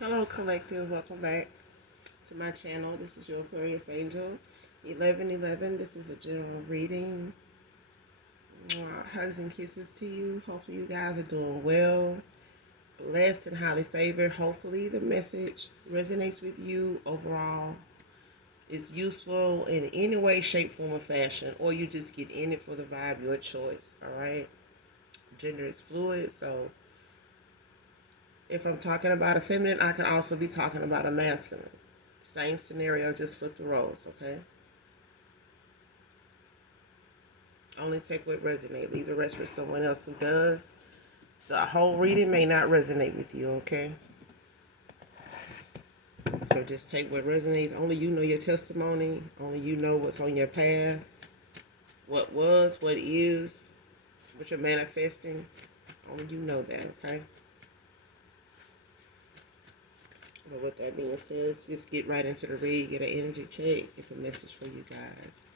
Hello, collective. Welcome back to my channel. This is your Aquarius Angel 1111. This is a general reading. Hugs and kisses to you. Hopefully, you guys are doing well, blessed, and highly favored. Hopefully, the message resonates with you overall. Is useful in any way, shape, form, or fashion, or you just get in it for the vibe, your choice. All right. Gender is fluid, so if I'm talking about a feminine, I can also be talking about a masculine. Same scenario, just flip the roles, okay? Only take what resonates. Leave the rest for someone else who does. The whole reading may not resonate with you, okay? So just take what resonates. Only you know your testimony. Only you know what's on your path. What was, what is, what you're manifesting. Only you know that, okay? But with that being said, let's just get right into the read. Get an energy check. It's a message for you guys.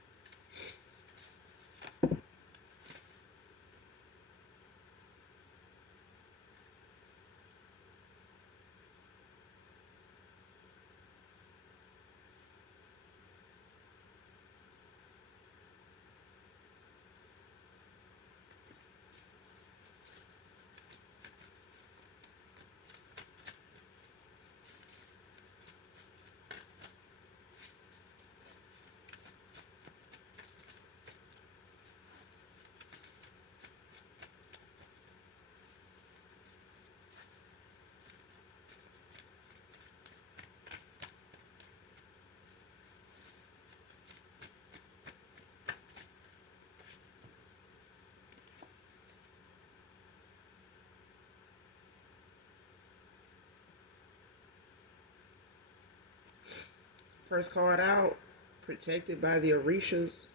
First card out, protected by the orishas,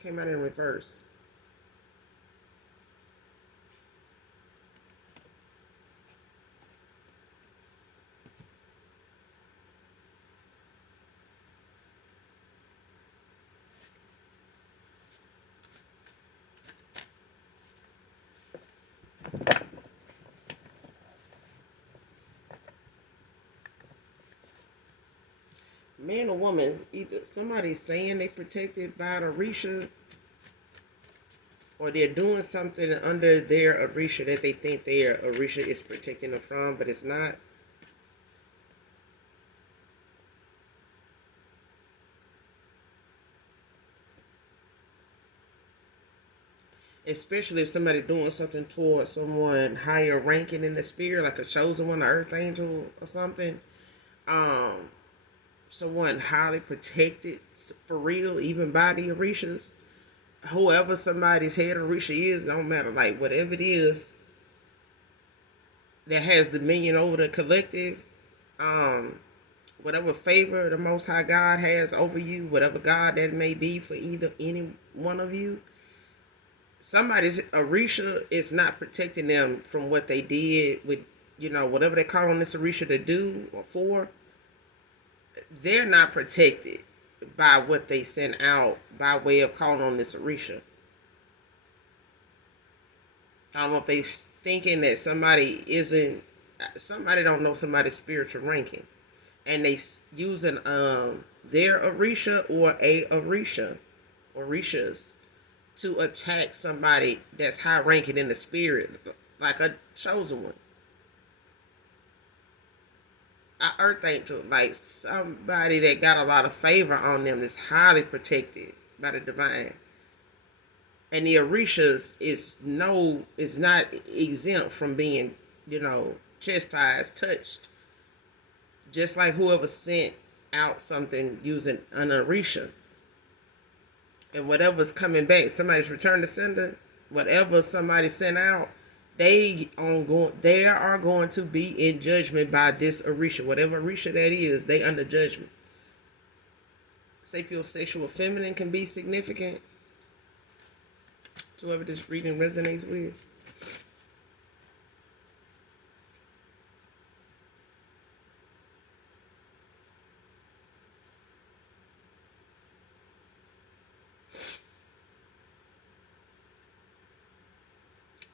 came out in reverse. Man or woman, either somebody's saying they protected by an orisha, or they're doing something under their orisha that they think their orisha is protecting them from, but it's not. Especially if somebody doing something towards someone higher ranking in the spirit, like a chosen one, an earth angel or something. Um, Someone highly protected for real, even by the orishas. Whoever somebody's head orisha is, no matter like whatever it is that has dominion over the collective, um, whatever favor the Most High God has over you, whatever God that may be for either any one of you, somebody's Orisha is not protecting them from what they did with, whatever they call on this Orisha to do or for. They're not protected by what they sent out by way of calling on this Orisha. I don't know if they thinking that somebody don't know somebody's spiritual ranking, and they using their Orisha or a Orishas to attack somebody that's high ranking in the spirit, like a chosen one, a earth angel, like somebody that got a lot of favor on them, that's highly protected by the divine. And the Orishas is not exempt from being, chastised, touched, just like whoever sent out something using an Orisha. And whatever's coming back, somebody's returned to sender, whatever somebody sent out, they are going to be in judgment by this Orisha. Whatever Orisha that is, they under judgment. Sapiosexual feminine can be significant to whoever this reading resonates with.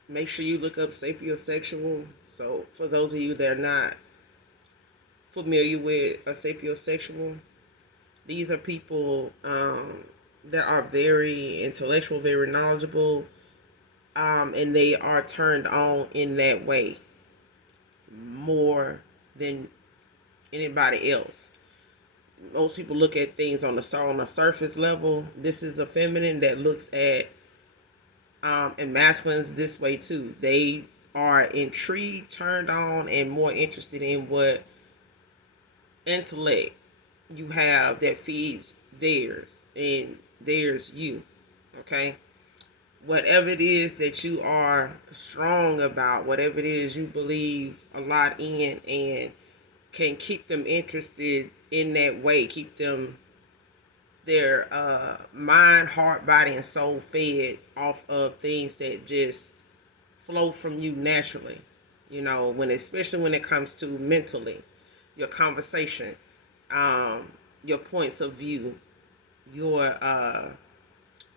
Make sure you look up sapiosexual. So for those of you that are not familiar with a sapiosexual, these are people that are very intellectual, very knowledgeable, and they are turned on in that way more than anybody else. Most people look at things on the surface level. This is a feminine that looks at and masculines this way too. They are intrigued, turned on, and more interested in what intellect you have that feeds theirs, and theirs you. Okay? Whatever it is that you are strong about, whatever it is you believe a lot in, and can keep them interested in that way, keep them their mind, heart, body, and soul fed off of things that just flow from you naturally. You know, when especially when it comes to mentally, your conversation, your points of view, your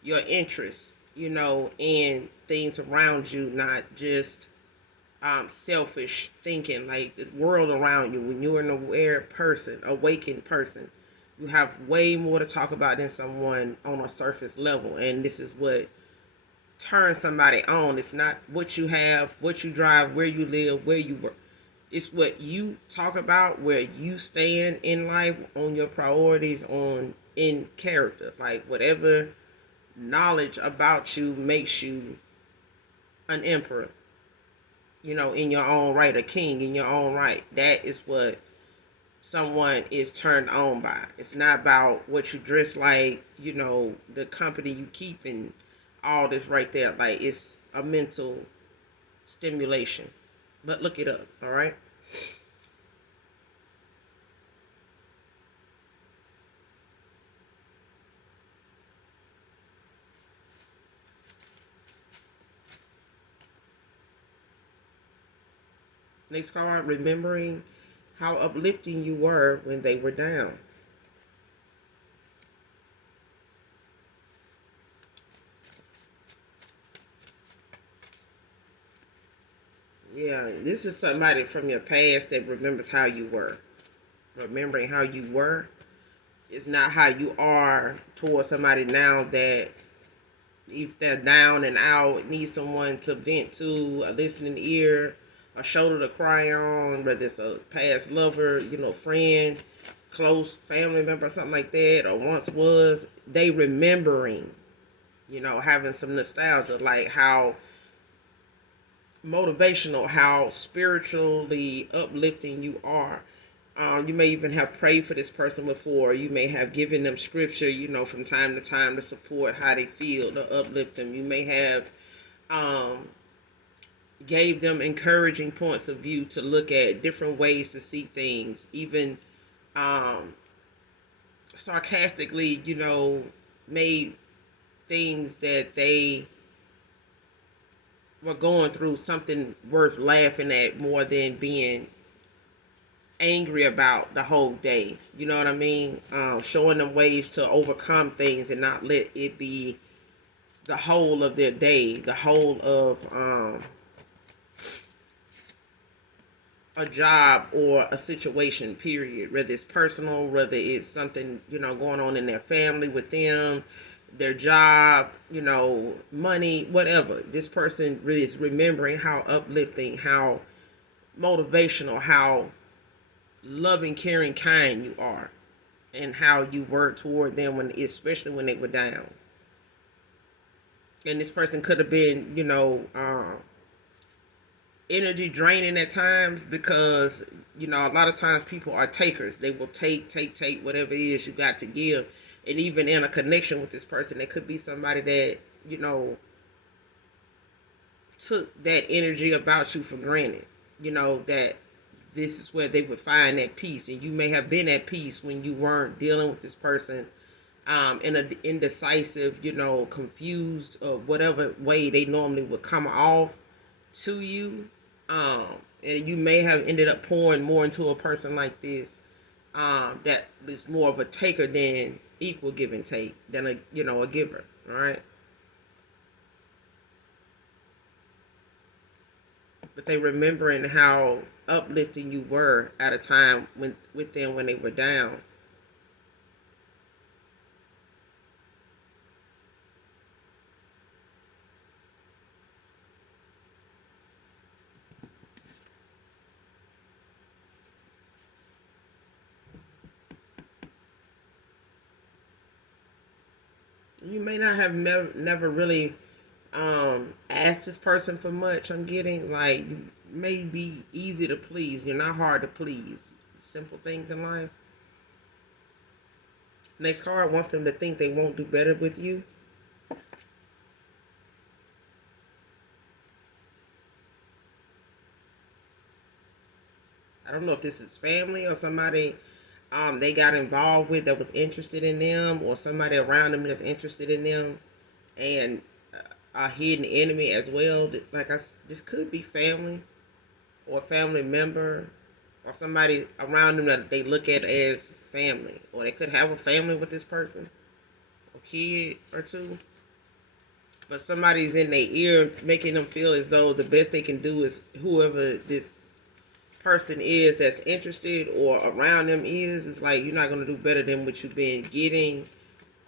your interests, you know, and things around you, not just selfish thinking, like the world around you. When you're an aware person, awakened person, you have way more to talk about than someone on a surface level. And this is what turns somebody on. It's not what you have, what you drive, where you live, where you work. It's what you talk about, where you stand in life, on your priorities, on in character. Like whatever knowledge about you makes you an emperor, you know, in your own right, a king in your own right. That is what someone is turned on by. It's not about what you dress like, you know, the company you keep, and all this right there. Like it's a mental stimulation. But look it up, all right? Next card, remembering how uplifting you were when they were down. Yeah, this is somebody from your past that remembers how you were. Remembering how you were is not how you are towards somebody now that if they're down and out, need someone to vent to, a listening ear, a shoulder to cry on, whether it's a past lover, you know, friend, close family member, something like that, or once was, they remembering, you know, having some nostalgia, like how motivational, how spiritually uplifting you are. You may even have prayed for this person before. You may have given them scripture, you know, from time to time to support how they feel, to uplift them. You may have um, gave them encouraging points of view to look at different ways to see things, even um, sarcastically, you know, made things that they were going through something worth laughing at more than being angry about the whole day. You know what I mean? Showing them ways to overcome things and not let it be the whole of their day, the whole of a job or a situation, period. Whether it's personal, whether it's something, you know, going on in their family with them, their job, you know, money, whatever. This person really is remembering how uplifting, how motivational, how loving, caring, kind you are, and how you work toward them when, especially when they were down. And this person could have been, you know, energy draining at times because, you know, a lot of times people are takers. They will take whatever it is you got to give. And even in a connection with this person, it could be somebody that, you know, took that energy about you for granted. You know, that this is where they would find that peace. And you may have been at peace when you weren't dealing with this person in an indecisive, you know, confused, or whatever way they normally would come off to you. Um, and you may have ended up pouring more into a person like this that is more of a taker than equal give and take than a, you know, a giver. All right. but they remembering how uplifting you were at a time when with them when they were down. You may not have never really asked this person for much. I'm getting like you may be easy to please. You're not hard to please. Simple things in life. Next card wants them to think they won't do better with you. I don't know if this is family or somebody they got involved with that was interested in them, or somebody around them that's interested in them, and a hidden enemy as well. Like this could be family or a family member or somebody around them that they look at as family, or they could have a family with this person, a kid or two. But somebody's in their ear making them feel as though the best they can do is whoever this person is that's interested or around them is like you're not going to do better than what you've been getting,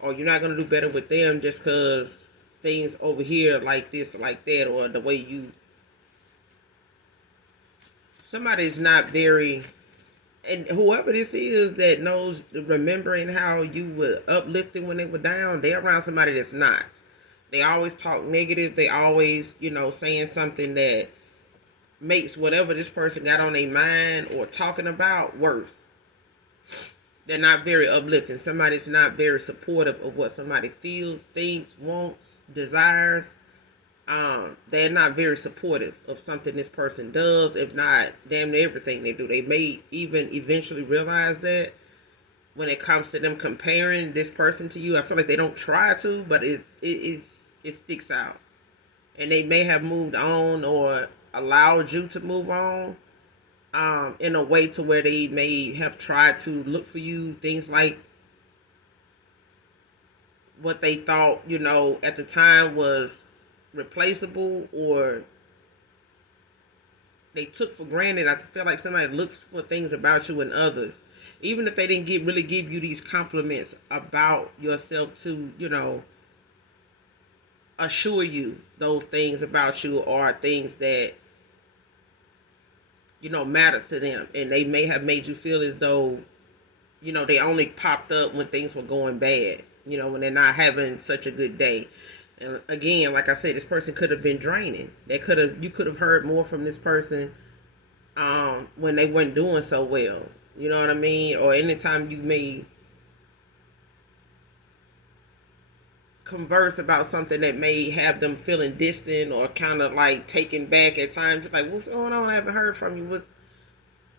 or you're not going to do better with them just because things over here like this or like that, or the way you somebody's not very, and whoever this is that knows remembering how you were uplifting when they were down, they're around somebody that's not. They always talk negative. They always, saying something that makes whatever this person got on their mind or talking about worse. They're not very uplifting. Somebody's not very supportive of what somebody feels, thinks, wants, desires. They're not very supportive of something this person does, if not damn near everything they do. They may even eventually realize that when it comes to them comparing this person to you. I feel like they don't try to, but it sticks out. And they may have moved on or allowed you to move on in a way to where they may have tried to look for you, things like what they thought, at the time was replaceable, or they took for granted. I feel like somebody looks for things about you and others, even if they didn't really give you these compliments about yourself to, assure you those things about you are things that matters to them, and they may have made you feel as though they only popped up when things were going bad, when they're not having such a good day. And again, like I said, this person could have been draining. You could have heard more from this person when they weren't doing so well. You know what I mean? Or anytime you may converse about something that may have them feeling distant or kind of like taken back at times. Like, what's going on? I haven't heard from you.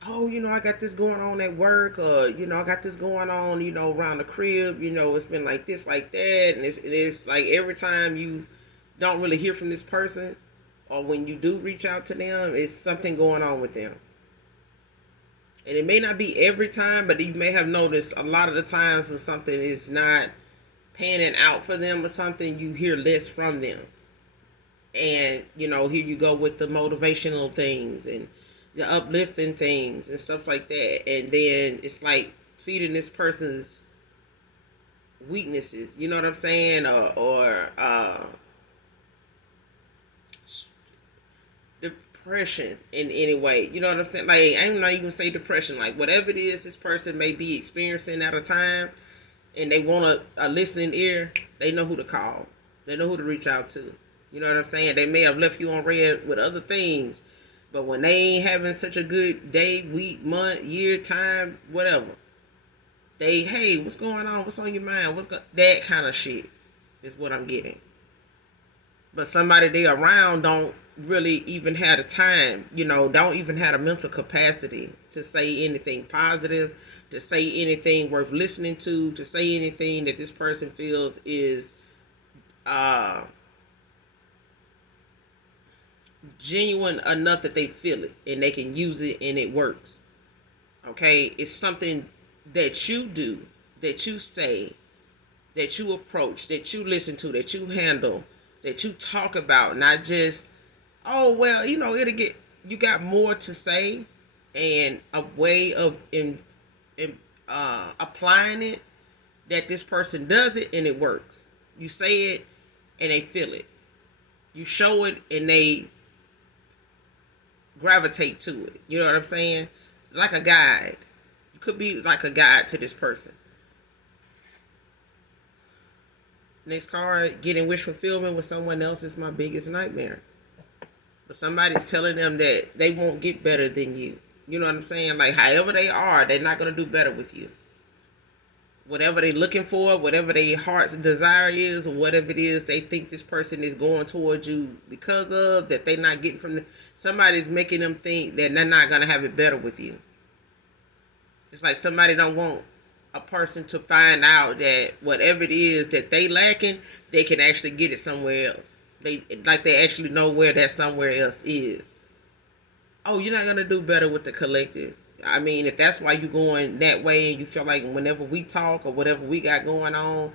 I got this going on at work, or, I got this going on, around the crib. It's been like this, like that. And it's like every time you don't really hear from this person, or when you do reach out to them, it's something going on with them. And it may not be every time, but you may have noticed a lot of the times when something is not panning out for them or something, you hear less from them. And, here you go with the motivational things and the uplifting things and stuff like that. And then it's like feeding this person's weaknesses, you know what I'm saying? Or depression in any way, you know what I'm saying? Like, I'm not even say depression, like whatever it is this person may be experiencing at a time, and they want a listening ear, they know who to call. They know who to reach out to. You know what I'm saying? They may have left you on red with other things, but when they ain't having such a good day, week, month, year, time, whatever, hey, what's going on? What's on your mind? That kind of shit is what I'm getting. But somebody they around don't really even have the time, don't even have the mental capacity to say anything positive, to say anything worth listening to say anything that this person feels is uh, genuine enough that they feel it and they can use it and it works. Okay, it's something that you do, that you say, that you approach, that you listen to, that you handle, that you talk about, not just, oh well, it'll get. you got more to say and a way of applying it, that this person does it and it works. You say it and they feel it. You show it and they gravitate to it. You know what I'm saying? Like a guide. You could be like a guide to this person. Next card, getting wish fulfillment with someone else is my biggest nightmare. But somebody's telling them that they won't get better than you. You know what I'm saying? Like, however they are, they're not going to do better with you. Whatever they're looking for, whatever their heart's desire is, or whatever it is they think this person is going towards you because of, that they're not getting from somebody's making them think that they're not going to have it better with you. It's like somebody don't want a person to find out that whatever it is that they lacking, they can actually get it somewhere else. They actually know where that somewhere else is. Oh, you're not going to do better with the collective. I mean, if that's why you're going that way and you feel like whenever we talk or whatever we got going on,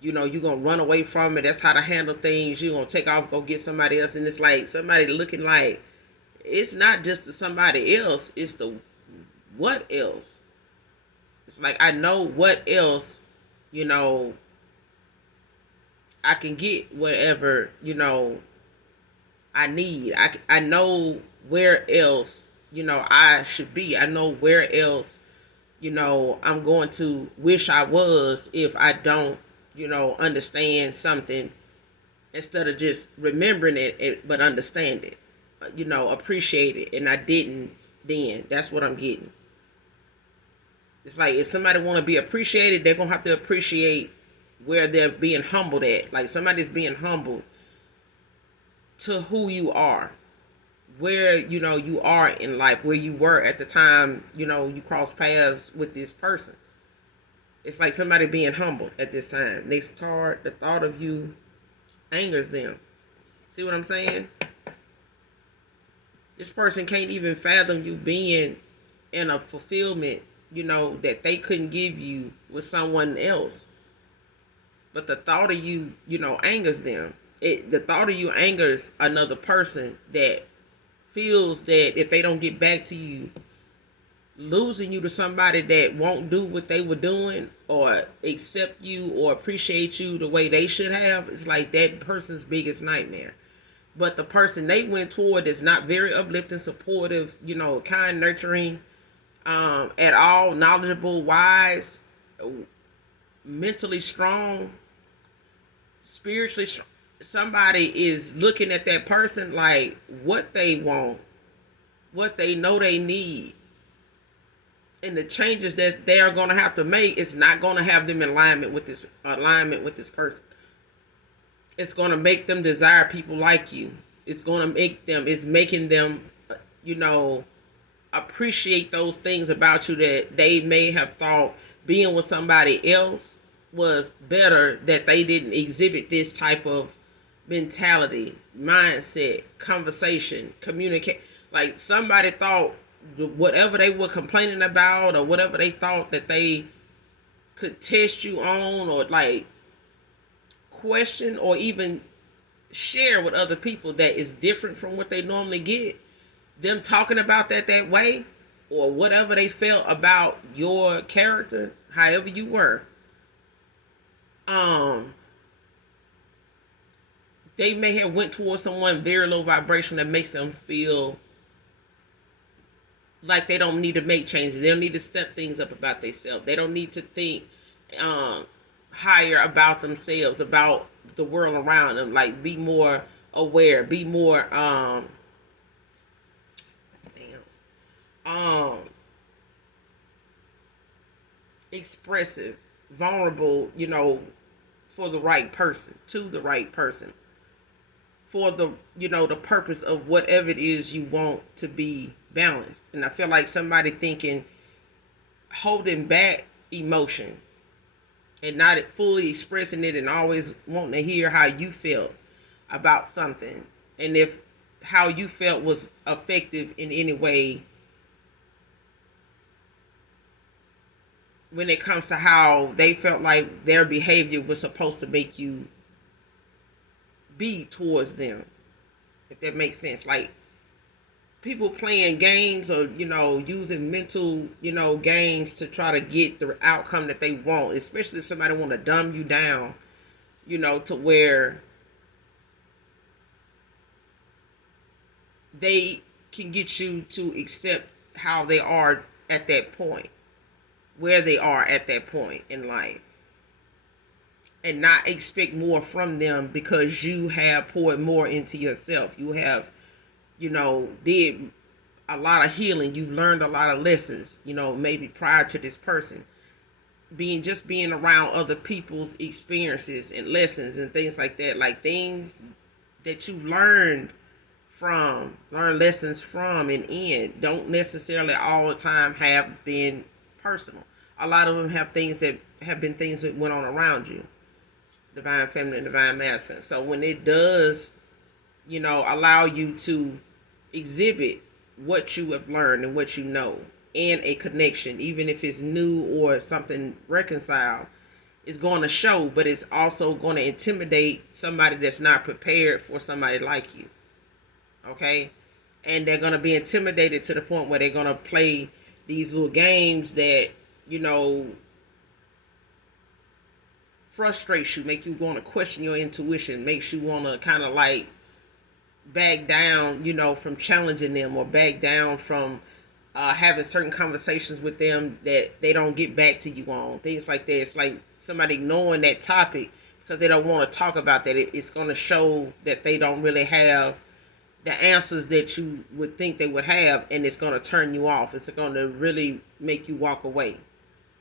you know, you're going to run away from it. That's how to handle things. You're going to take off, go get somebody else. And it's like somebody looking like it's not just the somebody else. It's the what else. It's like, I know what else, you know, I can get whatever, you know, I need. I know where else, you know, I should be. I know where else, you know, I'm going to wish I was if I don't, you know, understand something instead of just remembering it, but understand it, you know, appreciate it. And I didn't then. That's what I'm getting. It's like if somebody want to be appreciated, they're going to have to appreciate where they're being humbled at. Like somebody's being humbled to who you are, where, you know, you are in life, where you were at the time, you know, you cross paths with this person. It's like somebody being humbled at this time. Next card, the thought of you angers them. See what I'm saying? This person can't even fathom you being in a fulfillment, you know, that they couldn't give you with someone else. But the thought of you, you know, angers them. The thought of you angers another person that feels that if they don't get back to you, losing you to somebody that won't do what they were doing or accept you or appreciate you the way they should have, it's like that person's biggest nightmare. But the person they went toward is not very uplifting, supportive, you know, kind, nurturing, at all, knowledgeable, wise, mentally strong, spiritually strong. Somebody is looking at that person like what they want, what they know they need, and the changes that they are going to have to make is not going to have them in alignment with this person. It's going to make them desire people like you. It's making them, you know, appreciate those things about you that they may have thought being with somebody else was better, that they didn't exhibit this type of mentality, mindset, conversation, communicate. Like somebody thought whatever they were complaining about or whatever they thought that they could test you on or like question or even share with other people that is different from what they normally get, them talking about that way or whatever they felt about your character, however you were, they may have went towards someone very low vibration that makes them feel like they don't need to make changes. They don't need to step things up about themselves. They don't need to think higher about themselves, about the world around them. Like be more aware, be more expressive, vulnerable, you know, for the right person, to the right person, for the, you know, the purpose of whatever it is you want to be balanced. And I feel like somebody thinking, holding back emotion and not fully expressing it and always wanting to hear how you felt about something. And if how you felt was effective in any way when it comes to how they felt like their behavior was supposed to make you be towards them. If that makes sense. Like people playing games or using mental games to try to get the outcome that they want, especially if somebody want to dumb you down, to where they can get you to accept how they are at that point, where they are at that point in life, and not expect more from them because you have poured more into yourself. You have, did a lot of healing. You've learned a lot of lessons, maybe prior to this person. Being around other people's experiences and lessons and things like that. Like things that you learn lessons from and in, don't necessarily all the time have been personal. A lot of them have things that have been things that went on around you. Divine feminine, divine masculine. So when it does, allow you to exhibit what you have learned and what you know, and a connection, even if it's new or something reconciled, is going to show, but it's also going to intimidate somebody that's not prepared for somebody like you. Okay? And they're going to be intimidated to the point where they're going to play these little games that, frustrates you, make you want to question your intuition, makes you want to kind of like back down, from challenging them, or back down from having certain conversations with them that they don't get back to you on. Things like that. It's like somebody ignoring that topic because they don't want to talk about that. It's going to show that they don't really have the answers that you would think they would have, and it's going to turn you off. It's going to really make you walk away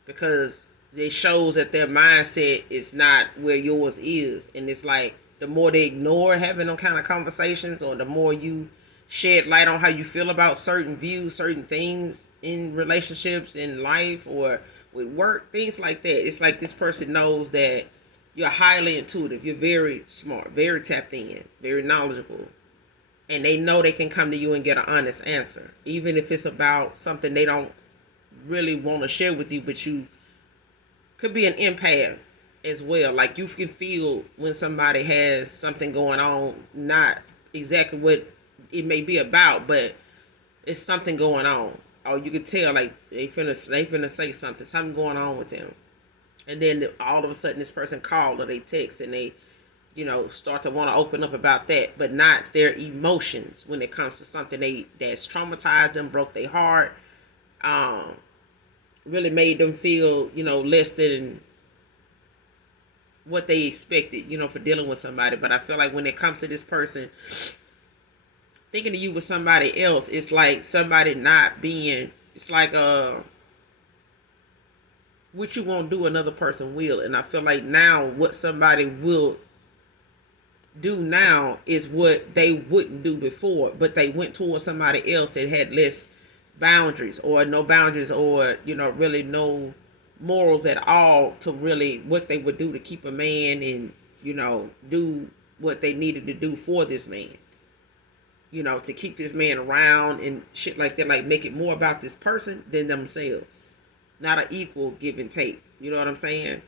because it shows that their mindset is not where yours is. And it's like the more they ignore having them kind of conversations, or the more you shed light on how you feel about certain views, certain things in relationships, in life, or with work, things like that. It's like this person knows that you're highly intuitive, you're very smart, very tapped in, very knowledgeable, and they know they can come to you and get an honest answer, even if it's about something they don't really want to share with you. But you could be an empath as well. Like you can feel when somebody has something going on, not exactly what it may be about, but it's something going on. Or you can tell like they finna say something going on with them. And then all of a sudden this person called or they text and they, start to want to open up about that, but not their emotions when it comes to something that's traumatized them, broke their heart, really made them feel, less than what they expected, for dealing with somebody. But I feel like when it comes to this person thinking of you with somebody else, it's like somebody not being, it's like what you won't do, another person will. And I feel like now what somebody will do now is what they wouldn't do before, but they went towards somebody else that had less boundaries, or no boundaries, or really no morals at all, to really what they would do to keep a man and do what they needed to do for this man, to keep this man around and shit like that. Like make it more about this person than themselves, not an equal give and take. You know what I'm saying?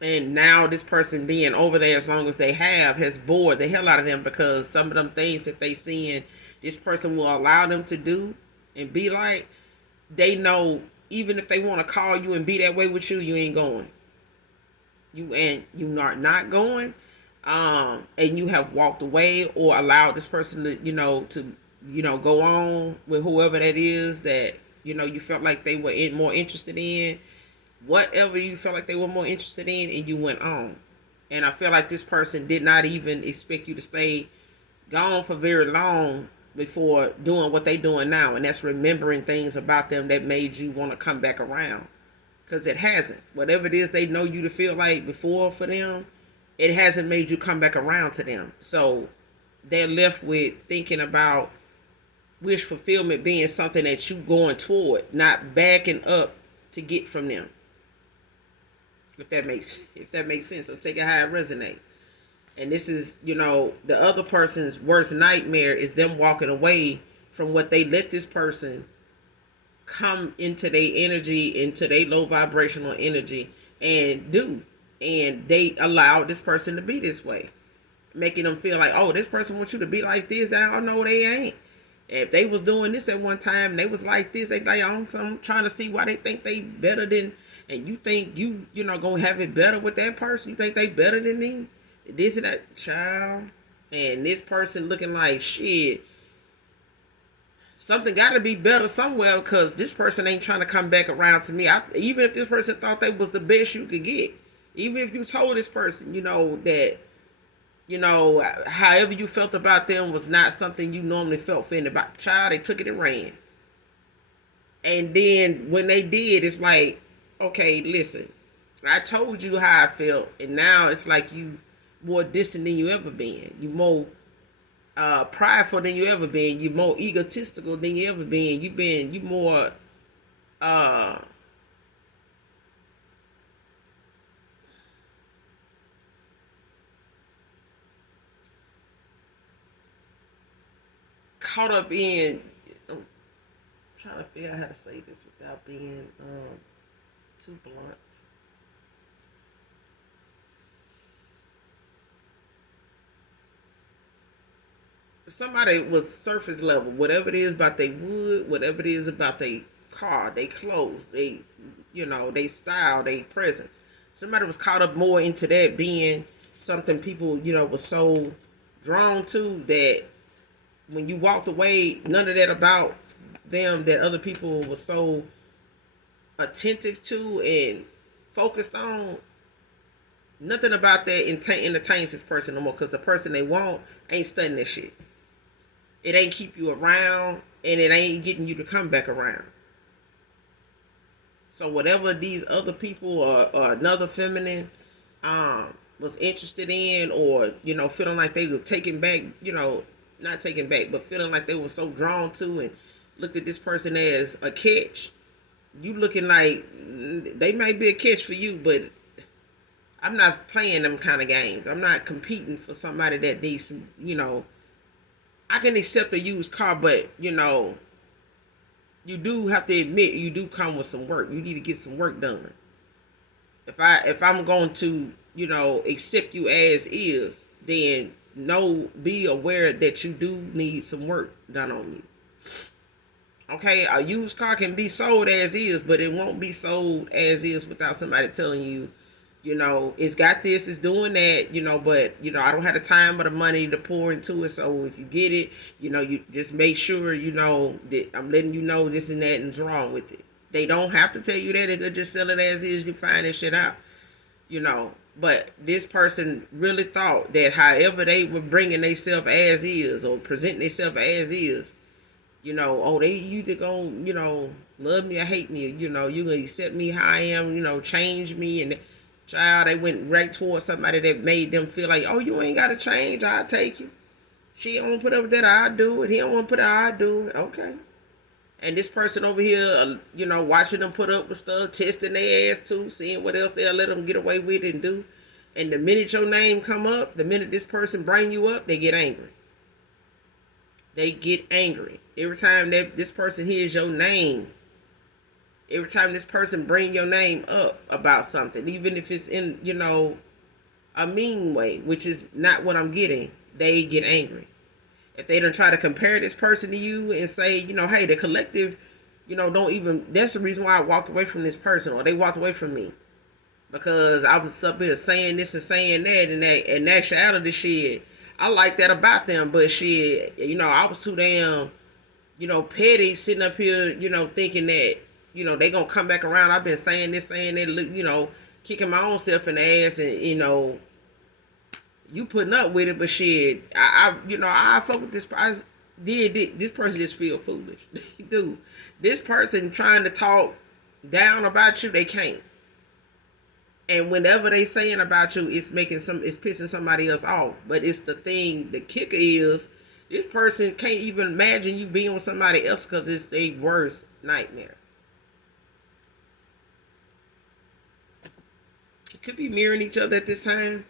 And now this person being over there as long as they has bored the hell out of them, because some of them things that they seeing this person will allow them to do and be like, they know even if they want to call you and be that way with you, you ain't going. You are not going. And you have walked away or allowed this person to go on with whoever that is that you felt like they were more interested in. Whatever you felt like they were more interested in, and you went on. And I feel like this person did not even expect you to stay gone for very long before doing what they doing now. And that's remembering things about them that made you want to come back around. Because it hasn't. Whatever it is they know you to feel like before for them, it hasn't made you come back around to them. So they're left with thinking about wish fulfillment being something that you going toward, not backing up to get from them. If that makes sense. So take it how it resonates. And this is, the other person's worst nightmare is them walking away from what they let this person come into their energy, into their low vibrational energy and do. And they allowed this person to be this way. making them feel like, oh, this person wants you to be like this. I don't know, they ain't. If they was doing this at one time and they was like this, they like on some trying to see why they think they better than, and you think you know gonna have it better with that person. You think they better than me, this and that, child. And this person looking like shit. Something got to be better somewhere because this person ain't trying to come back around to me. Even if this person thought they was the best you could get, even if you told this person, you know, that, you know, however you felt about them was not something you normally felt feeling about, child, they took it and ran. And then when they did, it's like, okay, listen, I told you how I felt, and now it's like you more distant than you ever been. You more prideful than you ever been. You more egotistical than you ever been. You more uh caught up in. I'm trying to figure out how to say this without being too blunt. Somebody was surface level, whatever it is about their wood, whatever it is about their car, they clothes, they, you know, they style, they presence. Somebody was caught up more into that being something people, you know, was so drawn to that when you walked away, none of that about them that other people were so attentive to and focused on. Nothing about that entertains this person no more because the person they want ain't studying this shit. It ain't keep you around and it ain't getting you to come back around. So whatever these other people or another feminine was interested in, or you know feeling like they were taken back, you know, not taken back, but feeling like they were so drawn to and looked at this person as a catch, you looking like they might be a catch for you, but I'm not playing them kind of games. I'm not competing for somebody that needs some, you know, I can accept a used car, but you know, you do have to admit you do come with some work. You need to get some work done. If I'm going to, you know, accept you as is, then know, be aware that you do need some work done on you. Okay, a used car can be sold as is, but it won't be sold as is without somebody telling you, you know, it's got this, it's doing that, you know, but you know, I don't have the time or the money to pour into it. So if you get it, you know, you just make sure you know that I'm letting you know this and that and's wrong with it. They don't have to tell you that. They could just sell it as is. You find this shit out, you know. But this person really thought that however they were bringing themselves as is or presenting themselves as is, you know, oh, they either gonna, you know, love me or hate me, you know, you gonna accept me how I am, you know, change me. And child, they went right towards somebody that made them feel like, oh, you ain't gotta change, I'll take you. She don't want to put up with that, I'll do it. He don't want to put up, I'll do it. Okay. And this person over here, you know, watching them put up with stuff, testing their ass too, seeing what else they'll let them get away with and do. And the minute your name come up, the minute this person bring you up, they get angry. They get angry. Every time that this person hears your name, every time this person bring your name up about something, even if it's in, you know, a mean way, which is not what I'm getting, they get angry. If they don't try to compare this person to you and say, you know, hey, the collective, you know, don't even, that's the reason why I walked away from this person, or they walked away from me. Because I was up here saying this and saying that, and that, and actuality shit, I like that about them, but shit, you know, I was too damn, you know, petty sitting up here, you know, thinking that, you know, they gonna come back around. I've been saying this, saying that, you know, kicking my own self in the ass, and you know, you putting up with it, but shit, you know, I fuck with this. I did this person just feel foolish, dude. This person trying to talk down about you, they can't. And whenever they saying about you, it's pissing somebody else off. But it's the thing, the kicker is, this person can't even imagine you being with somebody else because it's their worst nightmare. It could be mirroring each other at this time.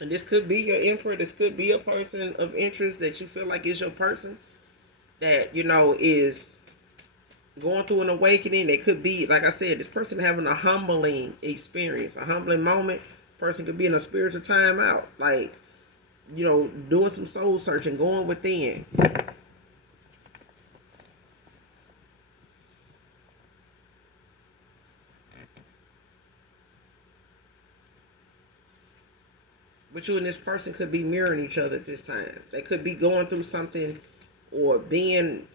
And this could be your emperor. This could be a person of interest that you feel like is your person. That, you know, is going through an awakening. They could be, like I said, this person having a humbling experience, a humbling moment. This person could be in a spiritual timeout, like, doing some soul searching, going within. But you and this person could be mirroring each other at this time. They could be going through something, or being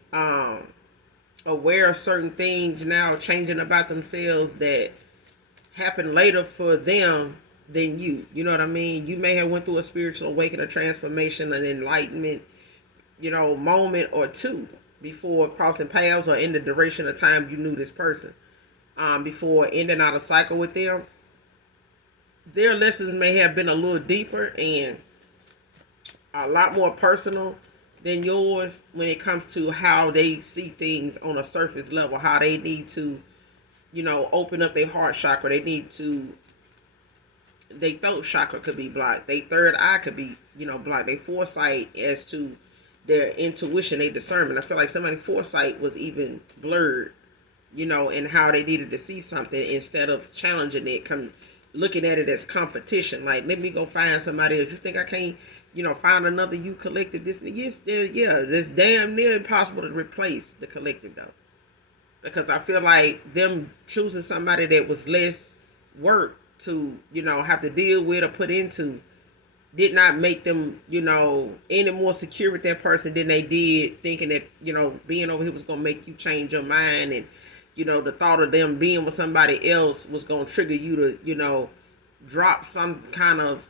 aware of certain things now, changing about themselves that happen later for them than you. You know what I mean? You may have went through a spiritual awakening, a transformation, an enlightenment, moment or two before crossing paths, or in the duration of time you knew this person. Before ending out a cycle with them, their lessons may have been a little deeper and a lot more personal than yours when it comes to how they see things on a surface level, how they need to, open up their heart chakra. They need to, their throat chakra could be blocked. Their third eye could be, blocked. Their foresight as to their intuition, their discernment. I feel like somebody's foresight was even blurred, and how they needed to see something instead of challenging it, looking at it as competition. Like, let me go find somebody else. You think I can't, find another you collective? This, yes, yeah, it's damn near impossible to replace the collective though, because I feel like them choosing somebody that was less work to, have to deal with or put into, did not make them, any more secure with that person than they did thinking that, being over here was going to make you change your mind. And, the thought of them being with somebody else was going to trigger you to, drop some kind of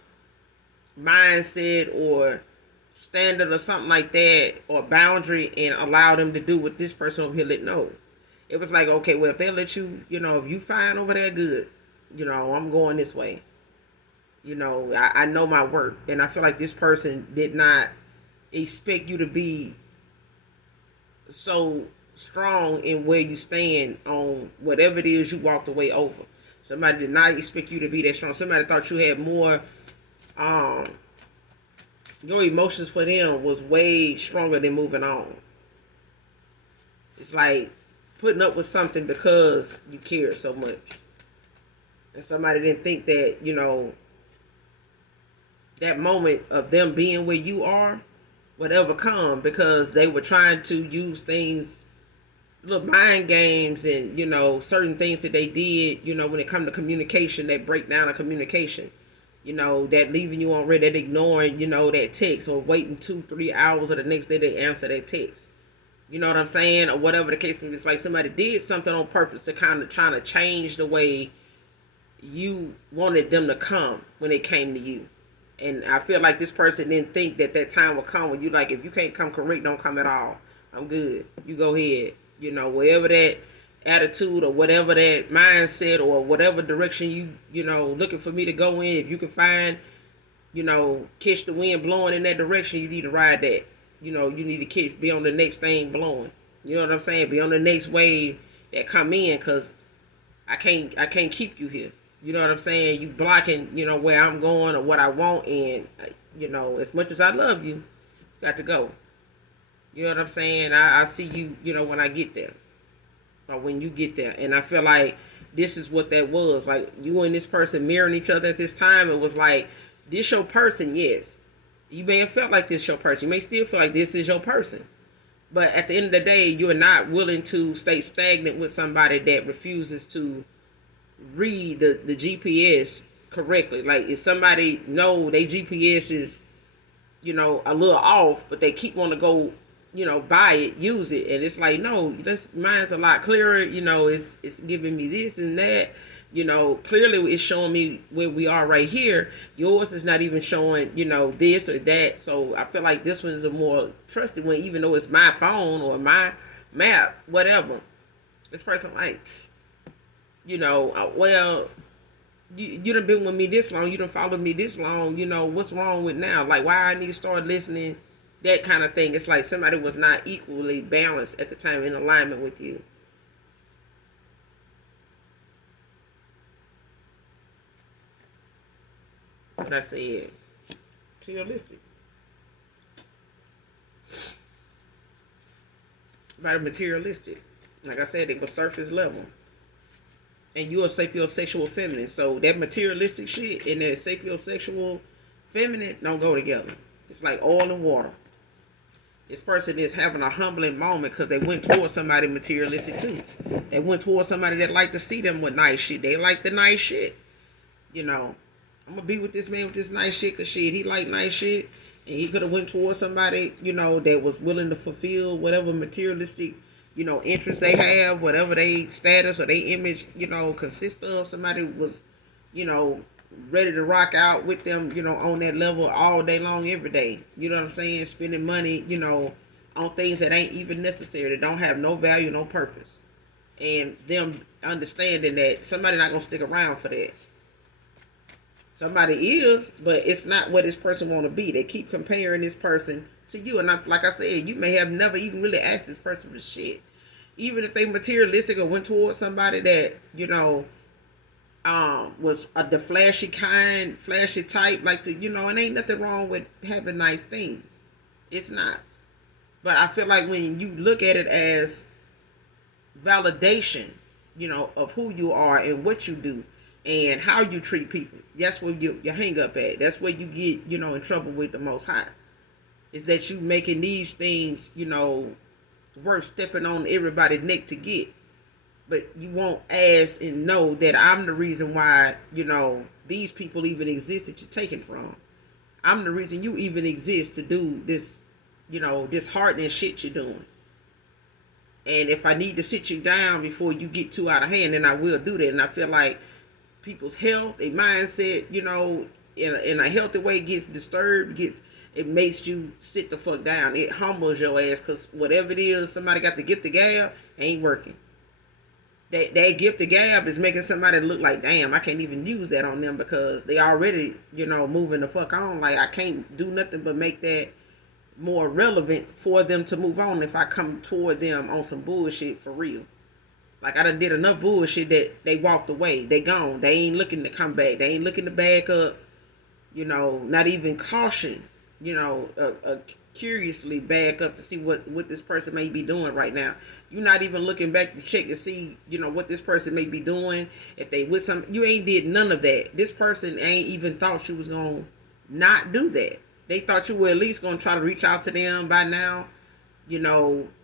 mindset or standard or something like that, or boundary, and allow them to do what this person over here let know. It was like, okay, well, if they let you, if you fine over there, good. I'm going this way. I know my work. And I feel like this person did not expect you to be so strong in where you stand on whatever it is you walked away over. Somebody did not expect you to be that strong. Somebody thought you had more, your emotions for them was way stronger than moving on. It's like putting up with something because you cared so much. And somebody didn't think that, that moment of them being where you are would ever come, because they were trying to use things, little mind games, and, certain things that they did, when it comes to communication, that break down of communication. That leaving you on red, that ignoring, that text, or waiting 2-3 hours, or the next day they answer that text. You know what I'm saying? Or whatever the case may be. It's like somebody did something on purpose to kind of trying to change the way you wanted them to come when they came to you. And I feel like this person didn't think that that time would come when you like, if you can't come correct, don't come at all. I'm good. You go ahead. Wherever that attitude or whatever that mindset or whatever direction looking for me to go in, if you can find, catch the wind blowing in that direction, you need to ride that. You need to be on the next thing blowing. You know what I'm saying? Be on the next wave that come in, because I can't keep you here. You know what I'm saying? You blocking, where I'm going or what I want, and as much as I love you, you got to go. You know what I'm saying? I see you, when I get there, or when you get there, and I feel like this is what that was. Like, you and this person mirroring each other at this time. It was like, this your person, yes. You may have felt like this your person. You may still feel like this is your person. But at the end of the day, you're not willing to stay stagnant with somebody that refuses to read the GPS correctly. Like, if somebody know their GPS is, a little off, but they keep wanting to go, buy it, use it, and it's like, no, this mine's a lot clearer. It's giving me this and that. Clearly it's showing me where we are right here. Yours is not even showing, this or that. So I feel like this one is a more trusted one, even though it's my phone or my map, whatever. This person likes, well, you done been with me this long, you done followed me this long, what's wrong with now? Like, why I need to start listening, that kind of thing. It's like somebody was not equally balanced at the time, in alignment with you. What I said, materialistic. About materialistic. Like I said, it was surface level. And you're a sapiosexual feminine. So that materialistic shit and that sapiosexual feminine don't go together. It's like oil and water. This person is having a humbling moment because they went towards somebody materialistic too. They went towards somebody that like to see them with nice shit. They like the nice shit. You know, I'm gonna be with this man with this nice shit because shit, he like nice shit. And he could have went towards somebody, that was willing to fulfill whatever materialistic, interest they have, whatever they status or they image, consist of. Somebody was, you know, ready to rock out with them, on that level all day long, every day. You know what I'm saying? Spending money, on things that ain't even necessary, that don't have no value, no purpose. And them understanding that somebody not gonna stick around for that. Somebody is, but it's not what this person want to be. They keep comparing this person to you, and like I said, you may have never even really asked this person for shit. Even if they materialistic or went towards somebody that was the flashy kind, flashy type, like and ain't nothing wrong with having nice things. It's not. But I feel like when you look at it as validation, of who you are and what you do and how you treat people, that's where you hang up at. That's where you get, in trouble with the Most High. Is that you making these things, worth stepping on everybody's neck to get. But you won't ask and know that I'm the reason why, these people even exist that you're taking from. I'm the reason you even exist to do this, this hardening shit you're doing. And if I need to sit you down before you get too out of hand, then I will do that. And I feel like people's health, their mindset, in a healthy way gets disturbed, it makes you sit the fuck down. It humbles your ass because whatever it is, somebody got the gift of gab, ain't working. That gift of gab is making somebody look like, damn, I can't even use that on them because they already, moving the fuck on. Like, I can't do nothing but make that more relevant for them to move on if I come toward them on some bullshit for real. Like, I done did enough bullshit that they walked away. They gone. They ain't looking to come back. They ain't looking to back up. Not even caution. Curiously back up to see what this person may be doing right now. You're not even looking back to check and see, what this person may be doing. If they with some, you ain't did none of that. This person ain't even thought you was gonna not do that. They thought you were at least gonna try to reach out to them by now.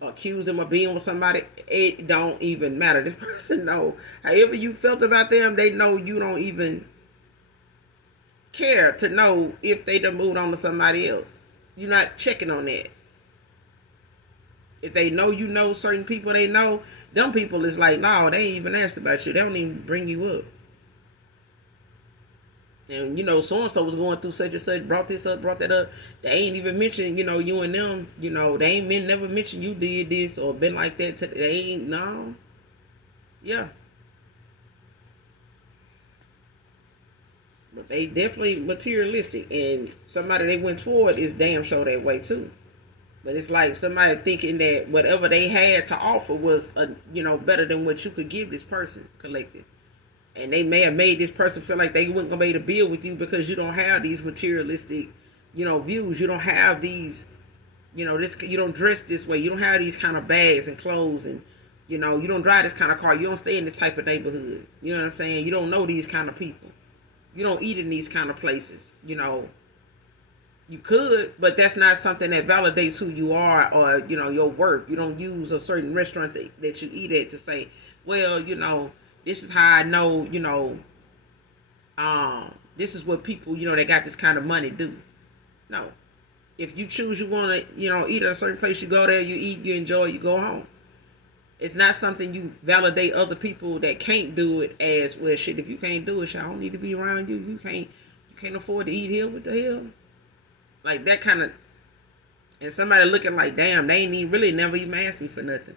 Accuse them of being with somebody. It don't even matter. This person know. However you felt about them, they know you don't even care to know if they done moved on to somebody else. You're not checking on that. If they know certain people they know, them people is like, no, they ain't even asked about you. They don't even bring you up. And so-and-so was going through such and such, brought this up, brought that up. They ain't even mentioned, you and them, they ain't never mentioned you did this or been like that. They ain't, no. Yeah. But they definitely materialistic. And somebody they went toward is damn sure that way too. But it's like somebody thinking that whatever they had to offer was, better than what you could give this person collective. And they may have made this person feel like they weren't going to be able to build with you because you don't have these materialistic, views. You don't have these, this. You don't dress this way. You don't have these kind of bags and clothes, and you don't drive this kind of car. You don't stay in this type of neighborhood. You know what I'm saying? You don't know these kind of people. You don't eat in these kind of places. You could, but that's not something that validates who you are or your work. You don't use a certain restaurant that you eat at to say, well, this is how I know, this is what people, that got this kind of money do. No. If you choose you want to, eat at a certain place, you go there, you eat, you enjoy, you go home. It's not something you validate other people that can't do it as, well, shit, if you can't do it, shit, I don't need to be around you. You can't afford to eat here. What the hell? Like that kind of, and somebody looking like, damn, they ain't even really never even asked me for nothing.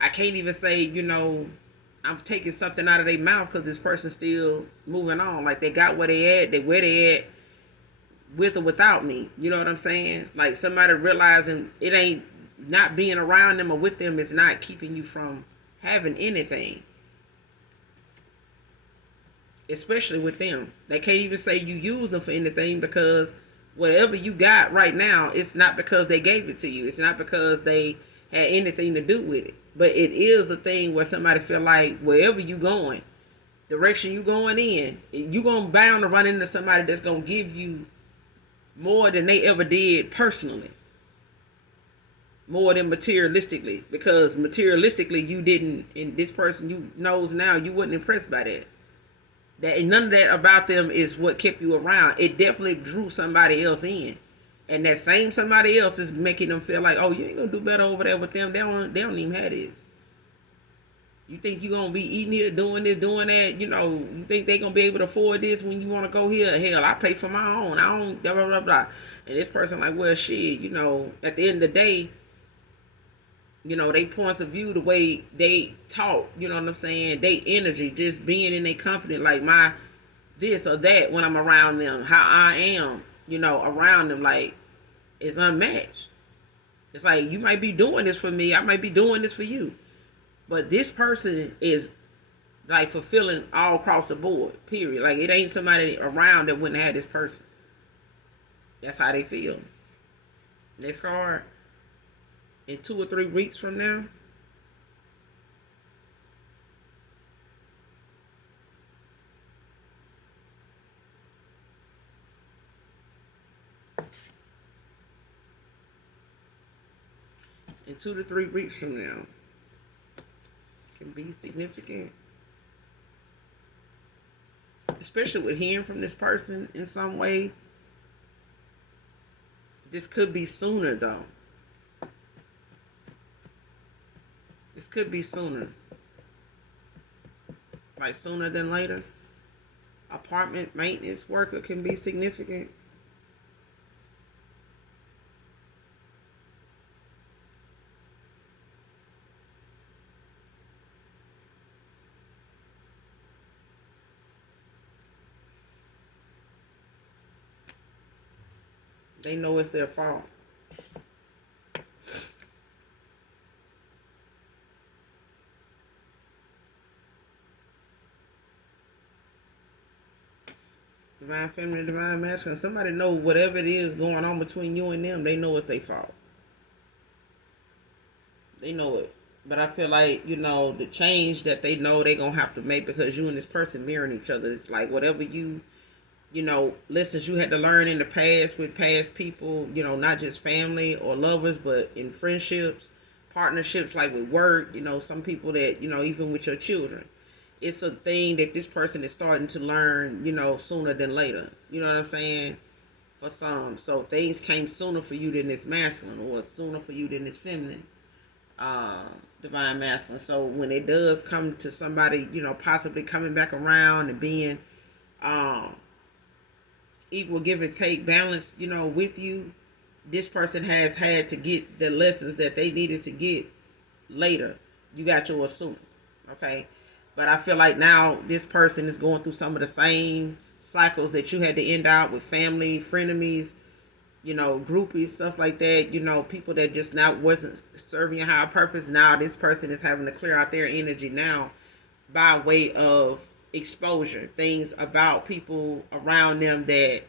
I can't even say, I'm taking something out of their mouth because this person's still moving on. Like they got where they at, where they at with or without me. You know what I'm saying? Like somebody realizing it ain't not being around them or with them is not keeping you from having anything. Especially with them. They can't even say you use them for anything because whatever you got right now, it's not because they gave it to you. It's not because they had anything to do with it. But it is a thing where somebody feel like wherever you going, direction you going in, you gonna bound to run into somebody that's gonna give you more than they ever did personally, more than materialistically, because materialistically you didn't, and this person you knows now, you wasn't impressed by that. That none of that about them is what kept you around. It definitely drew somebody else in, and that same somebody else is making them feel like, oh, you ain't gonna do better over there with them. They don't even have this. You think you gonna be eating here, doing this, doing that? You know, you think they gonna be able to afford this when you want to go here? Hell, I pay for my own. I don't blah blah blah blah. And this person like, well, shit. You know, at the end of the day, you know, they points of view, the way they talk. You know what I'm saying? They energy, just being in their company, like my this or that when I'm around them, how I am, you know, around them, like it's unmatched. It's like you might be doing this for me, I might be doing this for you. But this person is like fulfilling all across the board, period. Like it ain't somebody around that wouldn't have this person. That's how they feel. Next card. In 2 or 3 weeks from now, in 2 to 3 weeks from now, can be significant. Especially with hearing from this person in some way. This could be sooner though. This could be sooner. Like sooner than later. Apartment maintenance worker can be significant. They know it's their fault. Divine feminine, divine masculine. Somebody know whatever it is going on between you and them, they know it's their fault. They know it. But I feel like, you know, the change that they know they gonna have to make, because you and this person mirroring each other. It's like whatever you know, lessons you had to learn in the past with past people, you know, not just family or lovers, but in friendships, partnerships, like with work, you know, some people that, you know, even with your children. It's a thing that this person is starting to learn, you know, sooner than later. You know what I'm saying? For some. So things came sooner for you than this masculine, or sooner for you than this feminine. Divine masculine. So when it does come to somebody, you know, possibly coming back around and being equal give and take balance, you know, with you, this person has had to get the lessons that they needed to get later. You got yours soon. Okay. But I feel like now this person is going through some of the same cycles that you had to end out with family, frenemies, you know, groupies, stuff like that. You know, people that just now wasn't serving a higher purpose. Now this person is having to clear out their energy now by way of exposure. Things about people around them that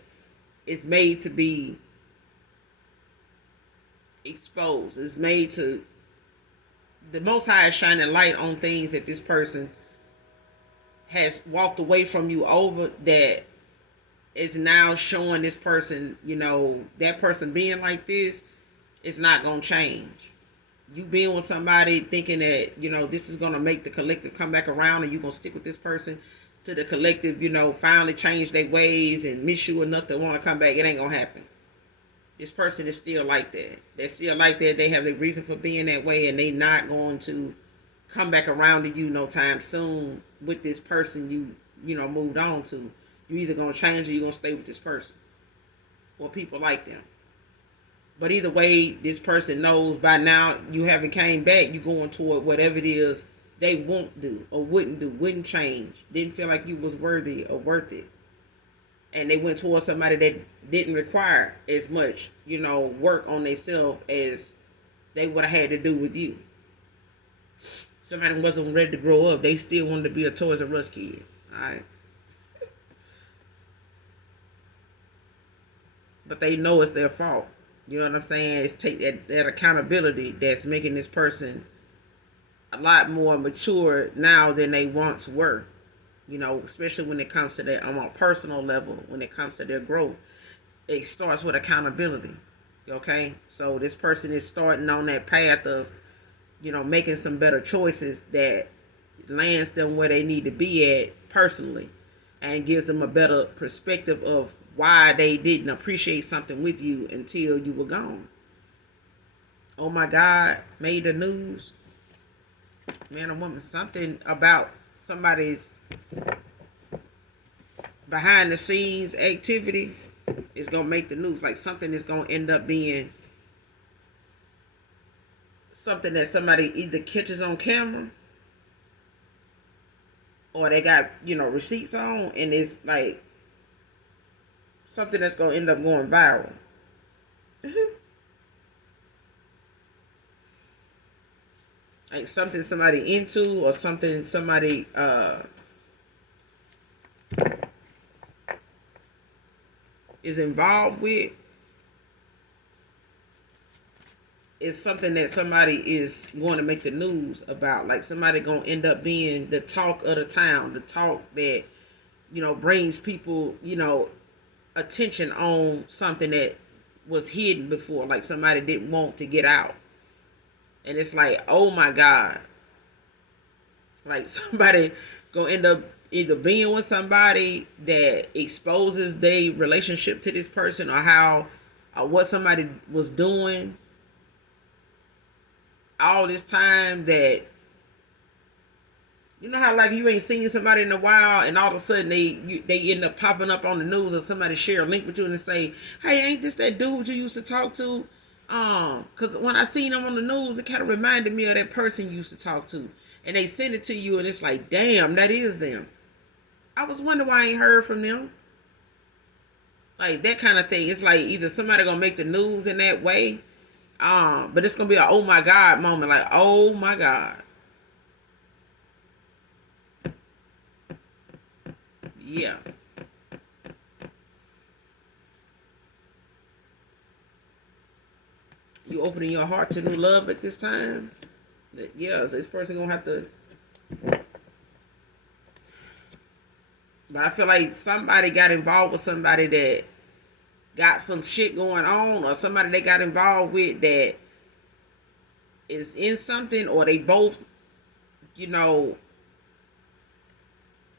is made to be exposed. It's made to, the Most High is shining light on things that this person has walked away from you over, that is now showing this person, you know, that person being like this is not going to change. You being with somebody thinking that, you know, this is going to make the collective come back around, and you're going to stick with this person to the collective, you know, finally change their ways and miss you enough to want to come back. It ain't going to happen. This person is still like that. They're still like that. They have a reason for being that way, and they not going to come back around to you no time soon with this person you know, moved on to. You either gonna change or you gonna stay with this person or people like them. But either way, this person knows by now you haven't came back. You going toward whatever it is they won't do or wouldn't do, wouldn't change. Didn't feel like you was worthy or worth it, and they went towards somebody that didn't require as much, you know, work on themselves as they would have had to do with you. Somebody wasn't ready to grow up. They still wanted to be a Toys R Us kid. All right. But they know it's their fault. You know what I'm saying? It's take that accountability that's making this person a lot more mature now than they once were. You know, especially when it comes to their on a personal level, when it comes to their growth, it starts with accountability. Okay, so this person is starting on that path of, you know, making some better choices that lands them where they need to be at personally, and gives them a better perspective of why they didn't appreciate something with you until you were gone. Oh my God, made the news. Man or woman, something about somebody's behind the scenes activity is gonna make the news. Like something is gonna end up being something that somebody either catches on camera or they got, you know, receipts on, and it's like something that's gonna end up going viral. Like something somebody into, or something somebody is involved with, is something that somebody is going to make the news about. Like somebody gonna end up being the talk of the town, the talk that, you know, brings people, you know, attention on something that was hidden before, like somebody didn't want to get out. And it's like, oh my God, like somebody gonna end up either being with somebody that exposes their relationship to this person, or how what somebody was doing all this time, that, you know how like you ain't seen somebody in a while, and all of a sudden they end up popping up on the news, or somebody share a link with you and say, hey, ain't this that dude you used to talk to? Because when I seen him on the news, it kind of reminded me of that person you used to talk to. And they send it to you, and it's like, damn, that is them. I was wondering why I ain't heard from them. Like that kind of thing. It's like either somebody gonna make the news in that way, but it's gonna be a oh my God moment. Like, oh my God. Yeah. You opening your heart to new love at this time? Yeah, so this person gonna have to. But I feel like somebody got involved with somebody that got some shit going on, or somebody they got involved with that is in something, or they both, you know,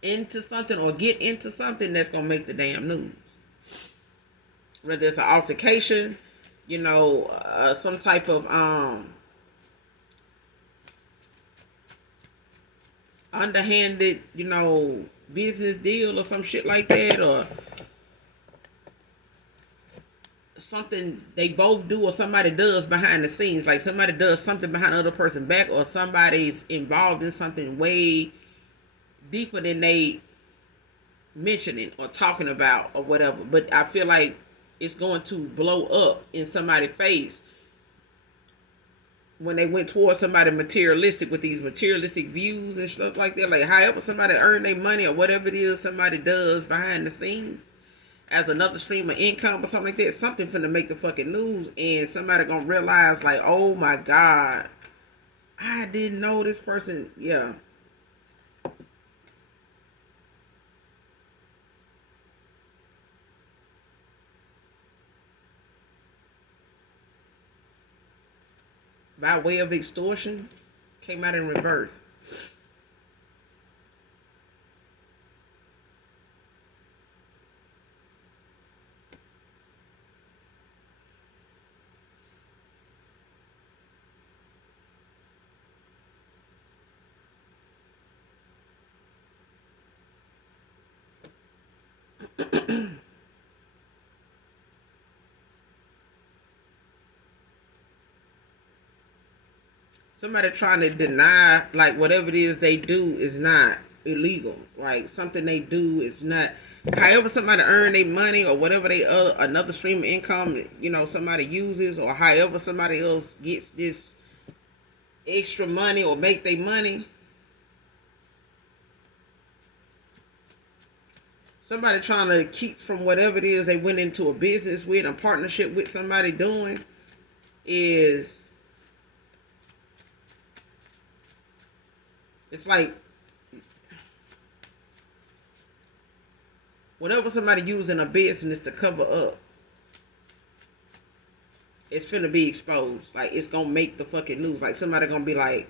into something or get into something that's gonna make the damn news. Whether it's an altercation, you know, some type of underhanded, you know, business deal or some shit like that, or something they both do or somebody does behind the scenes. Like somebody does something behind the other person's back, or somebody's involved in something way deeper than they mentioning or talking about or whatever. But I feel like it's going to blow up in somebody's face when they went towards somebody materialistic with these materialistic views and stuff like that. Like however somebody earn their money or whatever it is somebody does behind the scenes as another stream of income or something like that, something finna make the fucking news, and somebody gonna realize like, oh my God, I didn't know this person. Yeah. By way of extortion, came out in reverse. Somebody trying to deny like whatever it is they do is not illegal. Like something they do is not. However somebody earn their money or whatever they another stream of income, you know, somebody uses, or however somebody else gets this extra money or make their money. somebody trying to keep from whatever it is they went into a business with, a partnership with somebody doing, is it's like whatever somebody using a business to cover up, it's finna be exposed. Like, it's gonna make the fucking news. Like, somebody gonna be like,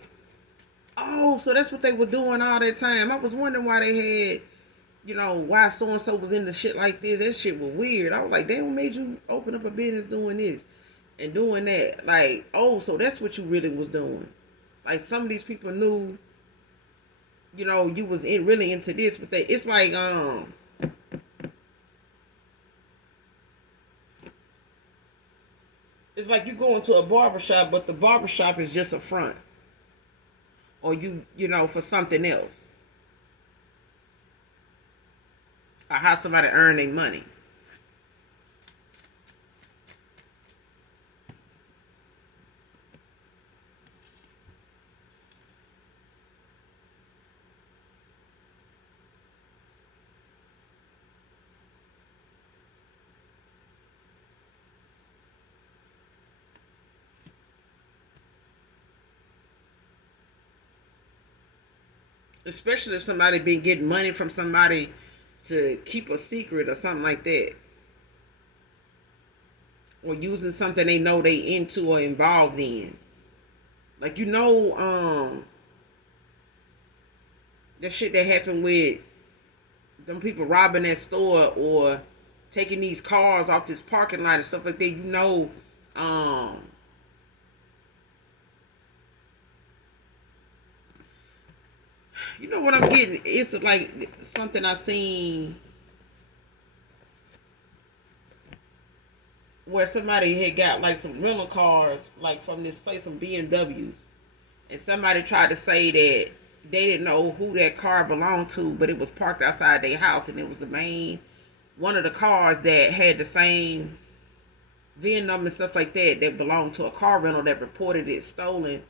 oh, so that's what they were doing all that time. I was wondering why they had, why so and so was into shit like this. That shit was weird. I was like, damn, what made you open up a business doing this and doing that? Like, oh, so that's what you really was doing. Like, some of these people knew, you was really into this, but it's like, it's like you go into a barbershop, but the barbershop is just a front. Or for something else. Or how somebody earn their money. Especially if somebody been getting money from somebody to keep a secret or something like that. Or using something they know they into or involved in. Like, that shit that happened with them people robbing that store or taking these cars off this parking lot and stuff like that, um you know what I'm getting? It's like something I seen where somebody had got like some rental cars, like from this place, some BMWs, and somebody tried to say that they didn't know who that car belonged to, but it was parked outside their house, and it was the main one of the cars that had the same VIN number and stuff like that that belonged to a car rental that reported it stolen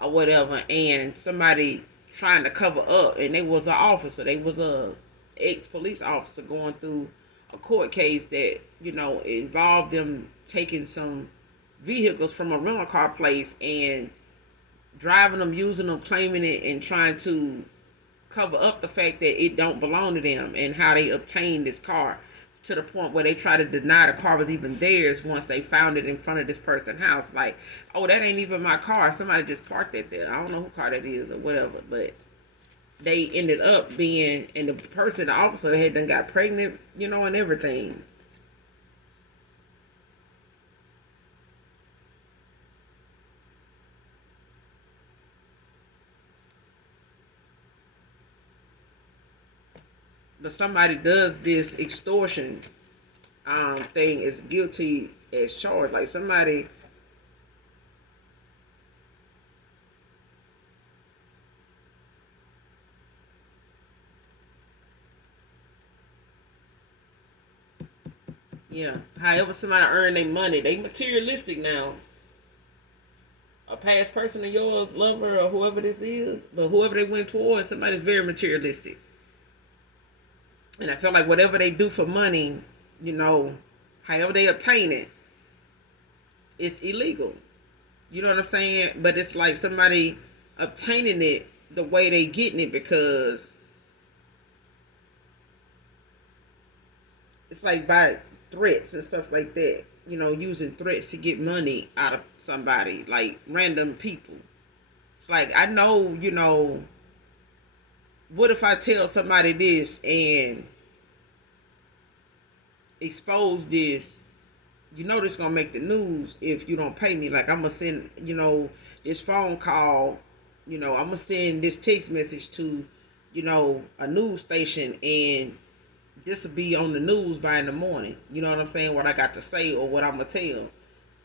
or whatever, and somebody trying to cover up, and they was an officer, they was a ex-police officer going through a court case that involved them taking some vehicles from a rental car place and driving them, using them, claiming it, and trying to cover up the fact that it don't belong to them, and how they obtained this car to the point where they try to deny the car was even theirs once they found it in front of this person's house. Like, oh, that ain't even my car. Somebody just parked it there. I don't know who car that is or whatever. But they ended up being, and the officer had done got pregnant, and everything. But somebody does this extortion thing is guilty as charged. Like, somebody, however somebody earn their money, they materialistic now. A past person of yours, lover, or whoever this is, but whoever they went towards, somebody's very materialistic. And I feel like whatever they do for money, however they obtain it, it's illegal. You know what I'm saying? But it's like somebody obtaining it the way they getting it, because it's like by threats and stuff like that. Using threats to get money out of somebody, like random people. It's like, I know, what if I tell somebody this and expose this? This gonna make the news if you don't pay me. Like, I'm gonna send, this phone call, I'm gonna send this text message to, a news station, and this will be on the news by in the morning. You know what I'm saying? What I got to say or what I'm gonna tell.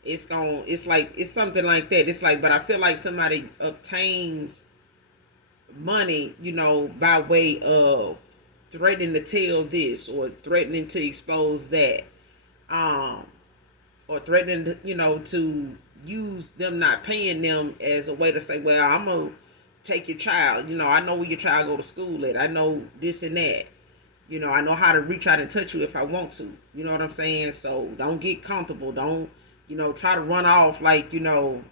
It's something like that. It's like, but I feel like somebody obtains money, by way of threatening to tell this or threatening to expose that, um, or threatening, to use them not paying them as a way to say, well, I'm gonna take your child. I know where your child go to school at. I know this and that. I know how to reach out and touch you if I want to. You know what I'm saying? So don't get comfortable. Don't, try to run off like, you're going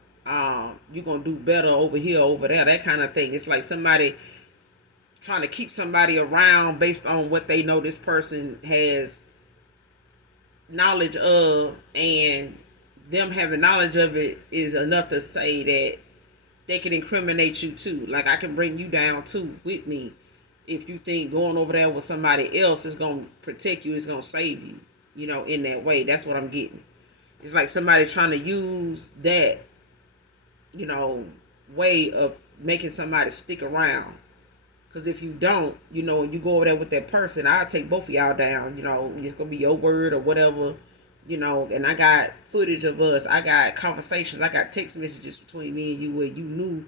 to do better over here, over there, that kind of thing. It's like somebody trying to keep somebody around based on what they know this person has knowledge of, and them having knowledge of it is enough to say that they can incriminate you too. Like, I can bring you down too with me if you think going over there with somebody else is going to protect you, is going to save you, in that way. That's what I'm getting. It's like somebody trying to use that, you know, way of making somebody stick around. Because if you don't, and you go over there with that person, I'll take both of y'all down. It's going to be your word or whatever, and I got footage of us. I got conversations. I got text messages between me and you where you knew,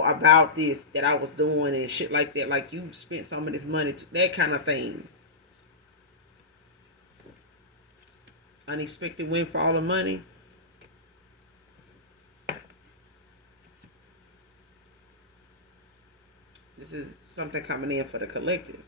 about this that I was doing and shit like that. Like, you spent some of this money, that kind of thing. Unexpected windfall of money. This is something coming in for the collective.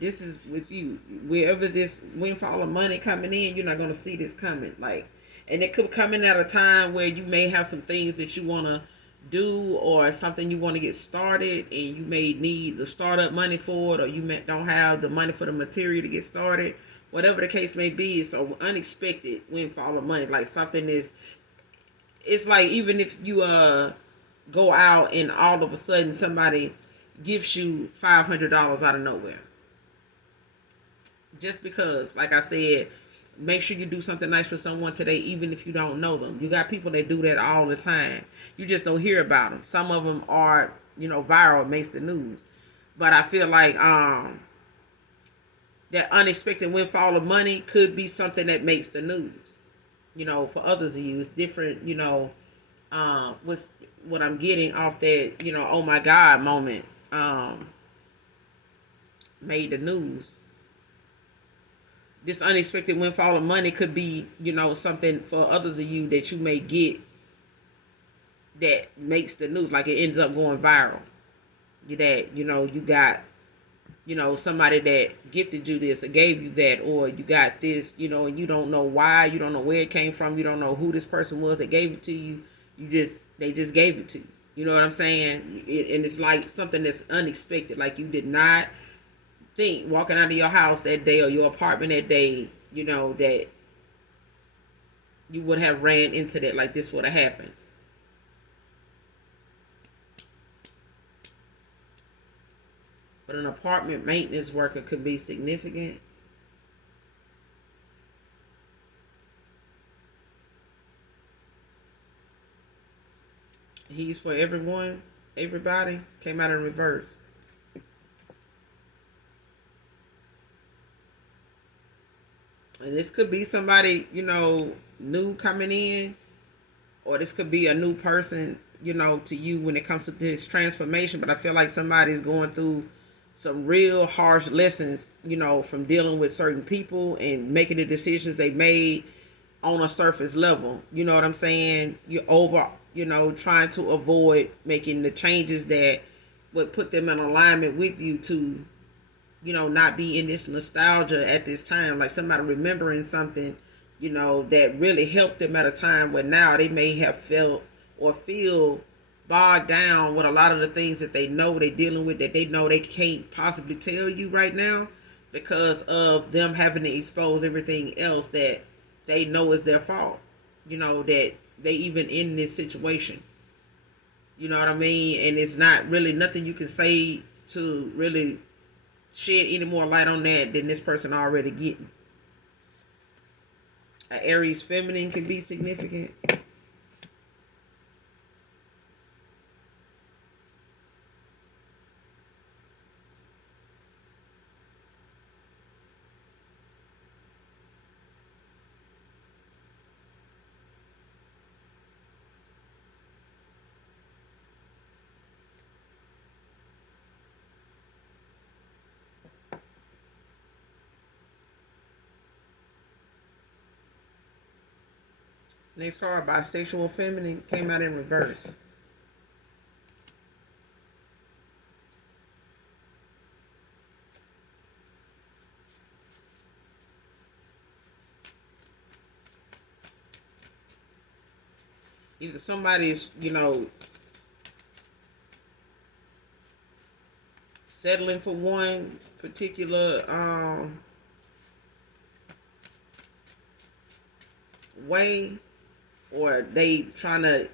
This is with you. Wherever this windfall of money coming in, you're not going to see this coming. Like, and it could come in at a time where you may have some things that you want to do, or something you want to get started, and you may need the startup money for it, or you don't have the money for the material to get started. Whatever the case may be, it's an unexpected windfall of money. Like, something is, it's like, even if you go out and all of a sudden somebody gives you $500 out of nowhere, just because, like I said, make sure you do something nice for someone today, even if you don't know them. You got people that do that all the time. You just don't hear about them. Some of them are, viral, makes the news. But I feel like that unexpected windfall of money could be something that makes the news. For others of you, it's different. What's what I'm getting off that, oh my God moment, made the news. This unexpected windfall of money could be, something for others of you that you may get that makes the news. Like, it ends up going viral. That, you got, somebody that gifted you this or gave you that, or you got this, and you don't know why, you don't know where it came from, you don't know who this person was that gave it to you. They just gave it to you. You know what I'm saying? And it's like something that's unexpected. Like, you did not think walking out of your house that day or your apartment that day, that you would have ran into that, like this would have happened. But an apartment maintenance worker could be significant. He's for everyone, everybody. Came out in reverse. And this could be somebody, new coming in, or this could be a new person, to you when it comes to this transformation. But I feel like somebody's going through some real harsh lessons, from dealing with certain people and making the decisions they made on a surface level. You know what I'm saying? You're over, trying to avoid making the changes that would put them in alignment with you to, not be in this nostalgia at this time. Like, somebody remembering something, that really helped them at a time where now they may have felt or feel bogged down with a lot of the things that they know they're dealing with, that they know they can't possibly tell you right now because of them having to expose everything else that they know is their fault. That they even in this situation. You know what I mean? And it's not really nothing you can say to really shed any more light on that than this person already getting. An Aries feminine can be significant. Next card, bisexual feminine, came out in reverse. Either somebody's, settling for one particular way, or they trying to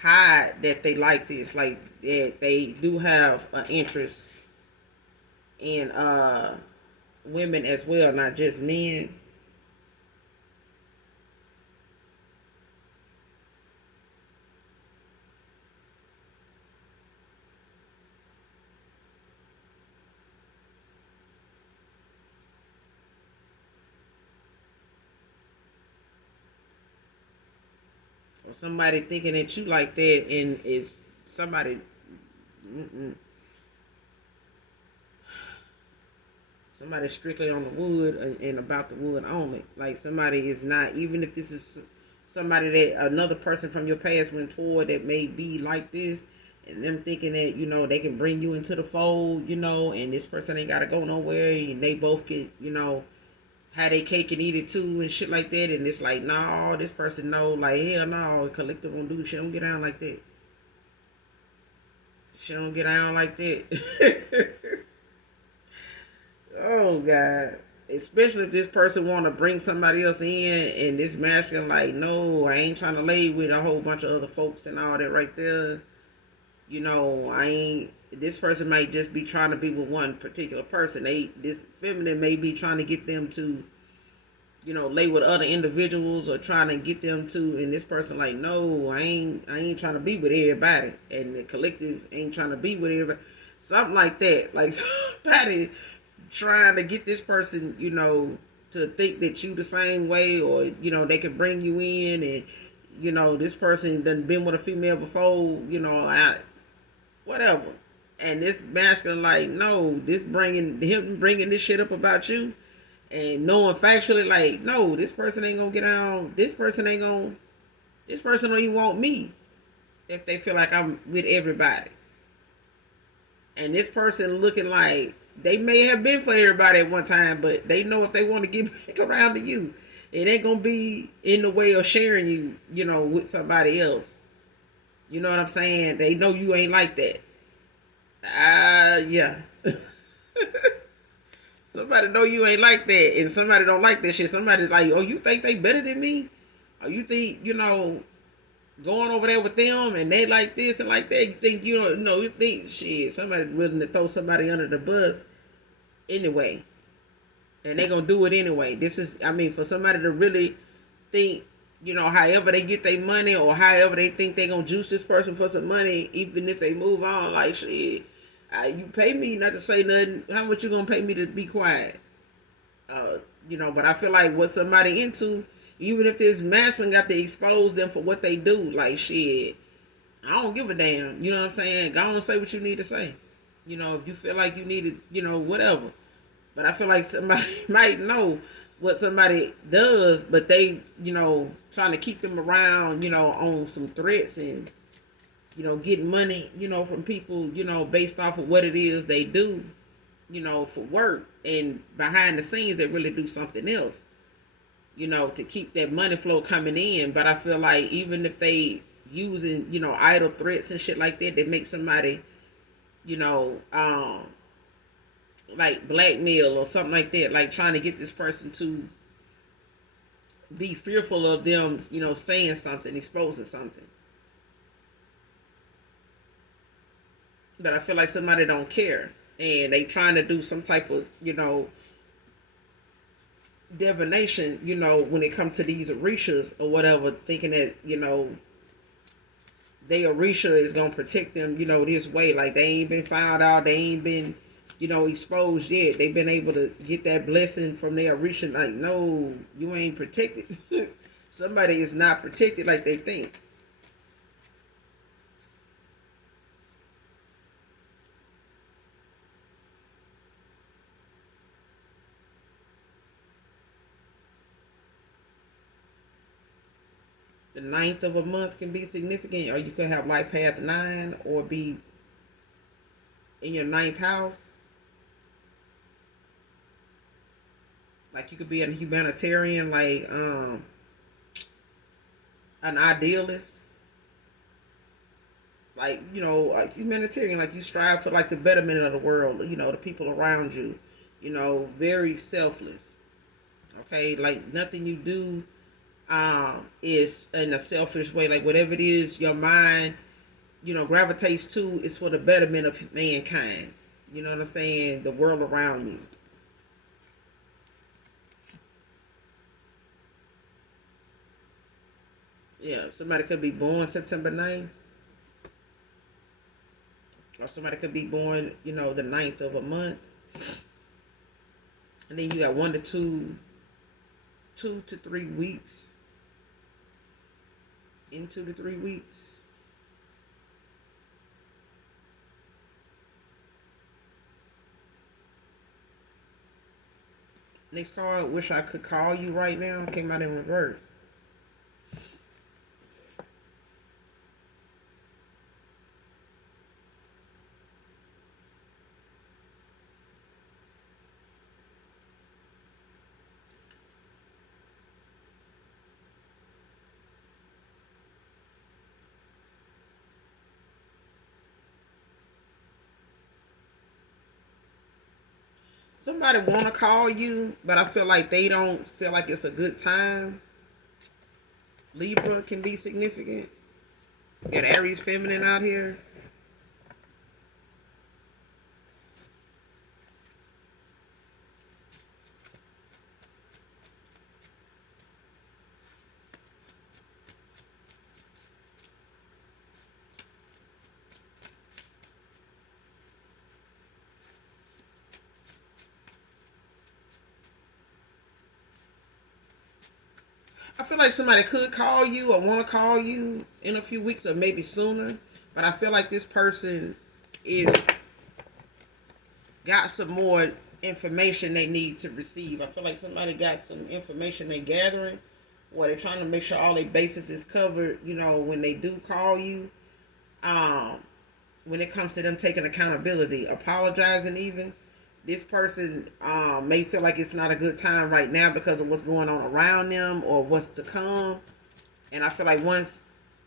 hide that they like this, like that they do have an interest in women as well, not just men. Or somebody thinking that you like that, and is somebody, mm-mm, somebody strictly on the wood and about the wood only. Like somebody is not, even if this is somebody that another person from your past went toward that may be like this, and them thinking that they can bring you into the fold, and this person ain't gotta go nowhere, and they both get have they cake and eat it too and shit like that, and it's like, nah, this person know, like, hell no, collective don't do shit, don't get down like that. She don't get down like that. Oh God. Especially if this person want to bring somebody else in, and this masculine like, no, I ain't trying to lay with a whole bunch of other folks and all that right there. I ain't. This person might just be trying to be with one particular person. This feminine may be trying to get them to, lay with other individuals, or trying to get them to, and this person like, no, I ain't trying to be with everybody, and the collective ain't trying to be with everybody. Something like that. Like somebody trying to get this person, to think that you the same way, or they can bring you in, and this person done been with a female before, whatever. And this masculine like, no, this bringing this shit up about you, and knowing factually like, no, this person ain't gonna get on. This person don't even want me if they feel like I'm with everybody. And this person looking like they may have been for everybody at one time, but they know if they want to get back around to you, it ain't gonna be in the way of sharing you, with somebody else. You know what I'm saying? They know you ain't like that. Yeah. Somebody know you ain't like that, and somebody don't like that shit. Somebody like, oh, you think they better than me? Or you think, going over there with them and they like this and like that? You think, you think shit, somebody willing to throw somebody under the bus anyway. And they gonna do it anyway. This is, I mean, for somebody to really think, however they get their money, or however they think they gonna juice this person for some money, even if they move on, like shit, you pay me not to say nothing. How much you gonna pay me to be quiet? But I feel like what somebody into, even if this masculine got to expose them for what they do, like shit, I don't give a damn. You know what I'm saying? Go on and say what you need to say. If you feel like you need it, whatever. But I feel like somebody might know what somebody does, but they, trying to keep them around, on some threats, and, getting money, from people, based off of what it is they do, for work, and behind the scenes they really do something else, to keep that money flow coming in. But I feel like even if they using, idle threats and shit like that, they make somebody, you know, um, like blackmail or something like that, like trying to get this person to be fearful of them, saying something, exposing something. But I feel like somebody don't care, and they trying to do some type of, divination, when it comes to these orishas or whatever, thinking that, they orisha is gonna protect them, this way. Like they ain't been found out, they ain't been, exposed yet. They've been able to get that blessing from their orisha. Like, no, you ain't protected. Somebody is not protected like they think. The ninth of a month can be significant, or you could have life path 9, or be in your ninth house. Like you could be a humanitarian, like an idealist, like, like humanitarian, like you strive for like the betterment of the world, the people around you, very selfless. Okay, like nothing you do is in a selfish way. Like whatever it is your mind, gravitates to is for the betterment of mankind. You know what I'm saying? The world around you. Yeah, somebody could be born September 9th, or somebody could be born, the 9th of a month. And then you got 2 to 3 weeks into the 3 weeks. Next card, wish I could call you right now, came out in reverse. Somebody want to call you, but I feel like they don't feel like it's a good time. Libra can be significant. You got Aries feminine out here. I feel like somebody could call you or want to call you in a few weeks or maybe sooner. But I feel like this person is got some more information they need to receive. I feel like somebody got some information they gathering, or they're trying to make sure all their bases is covered. When they do call you, um, when it comes to them taking accountability, apologizing even. This person may feel like it's not a good time right now because of what's going on around them or what's to come. And I feel like once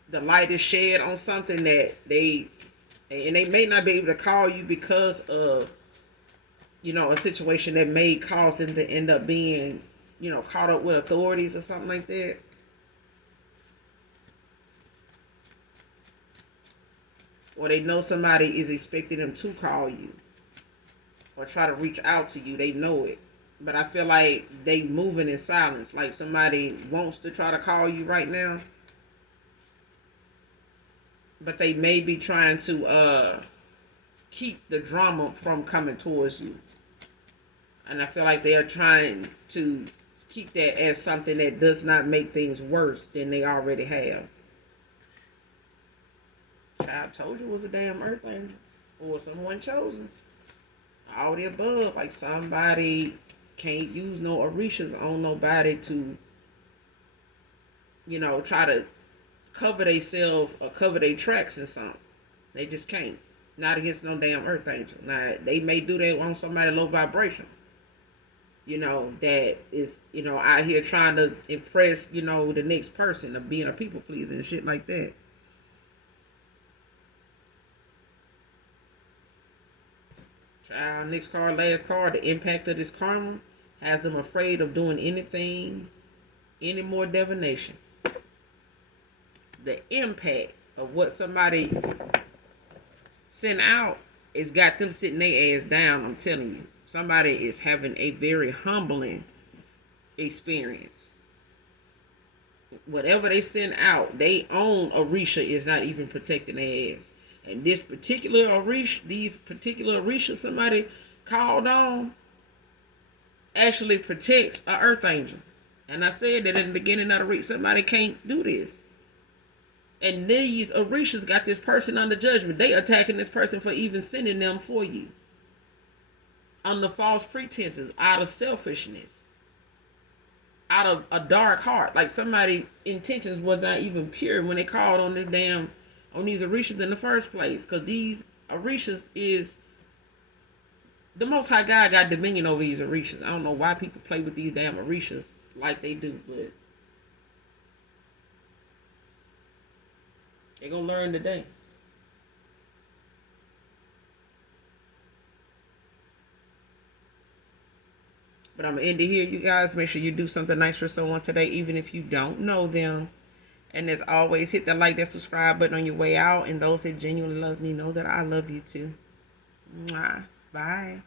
the light is shed on something that they may not be able to call you because of, a situation that may cause them to end up being, caught up with authorities or something like that. Or they know somebody is expecting them to call you or try to reach out to you. They know it. But I feel like they moving in silence. Like somebody wants to try to call you right now, but they may be trying to keep the drama from coming towards you. And I feel like they are trying to keep that as something that does not make things worse than they already have. Child told you it was a damn earth angel or someone chosen. All the above, like somebody can't use no orishas on nobody to, try to cover themselves or cover their tracks in something. They just can't. Not against no damn earth angel. Now, they may do that on somebody low vibration. That is, out here trying to impress, the next person of being a people pleaser and shit like that. Child, next card, last card, the impact of this karma has them afraid of doing anything, any more divination. The impact of what somebody sent out is got them sitting their ass down. I'm telling you, somebody is having a very humbling experience. Whatever they send out, they own orisha is not even protecting their ass. And this particular orisha, these particular orisha somebody called on actually protects an earth angel. And I said that in the beginning of the read, somebody can't do this. And these orishas got this person under judgment. They attacking this person for even sending them for you. Under false pretenses, out of selfishness, out of a dark heart. Like somebody's intentions was not even pure when they called on these orishas in the first place. Because these orishas is the Most High God got dominion over these orishas. I don't know why people play with these damn orishas like they do, but They're gonna learn today. But I'm gonna end it here, you guys. Make sure you do something nice for someone today, even if you don't know them. And as always, hit the like, that subscribe button on your way out. And those that genuinely love me know that I love you too. Mwah. Bye.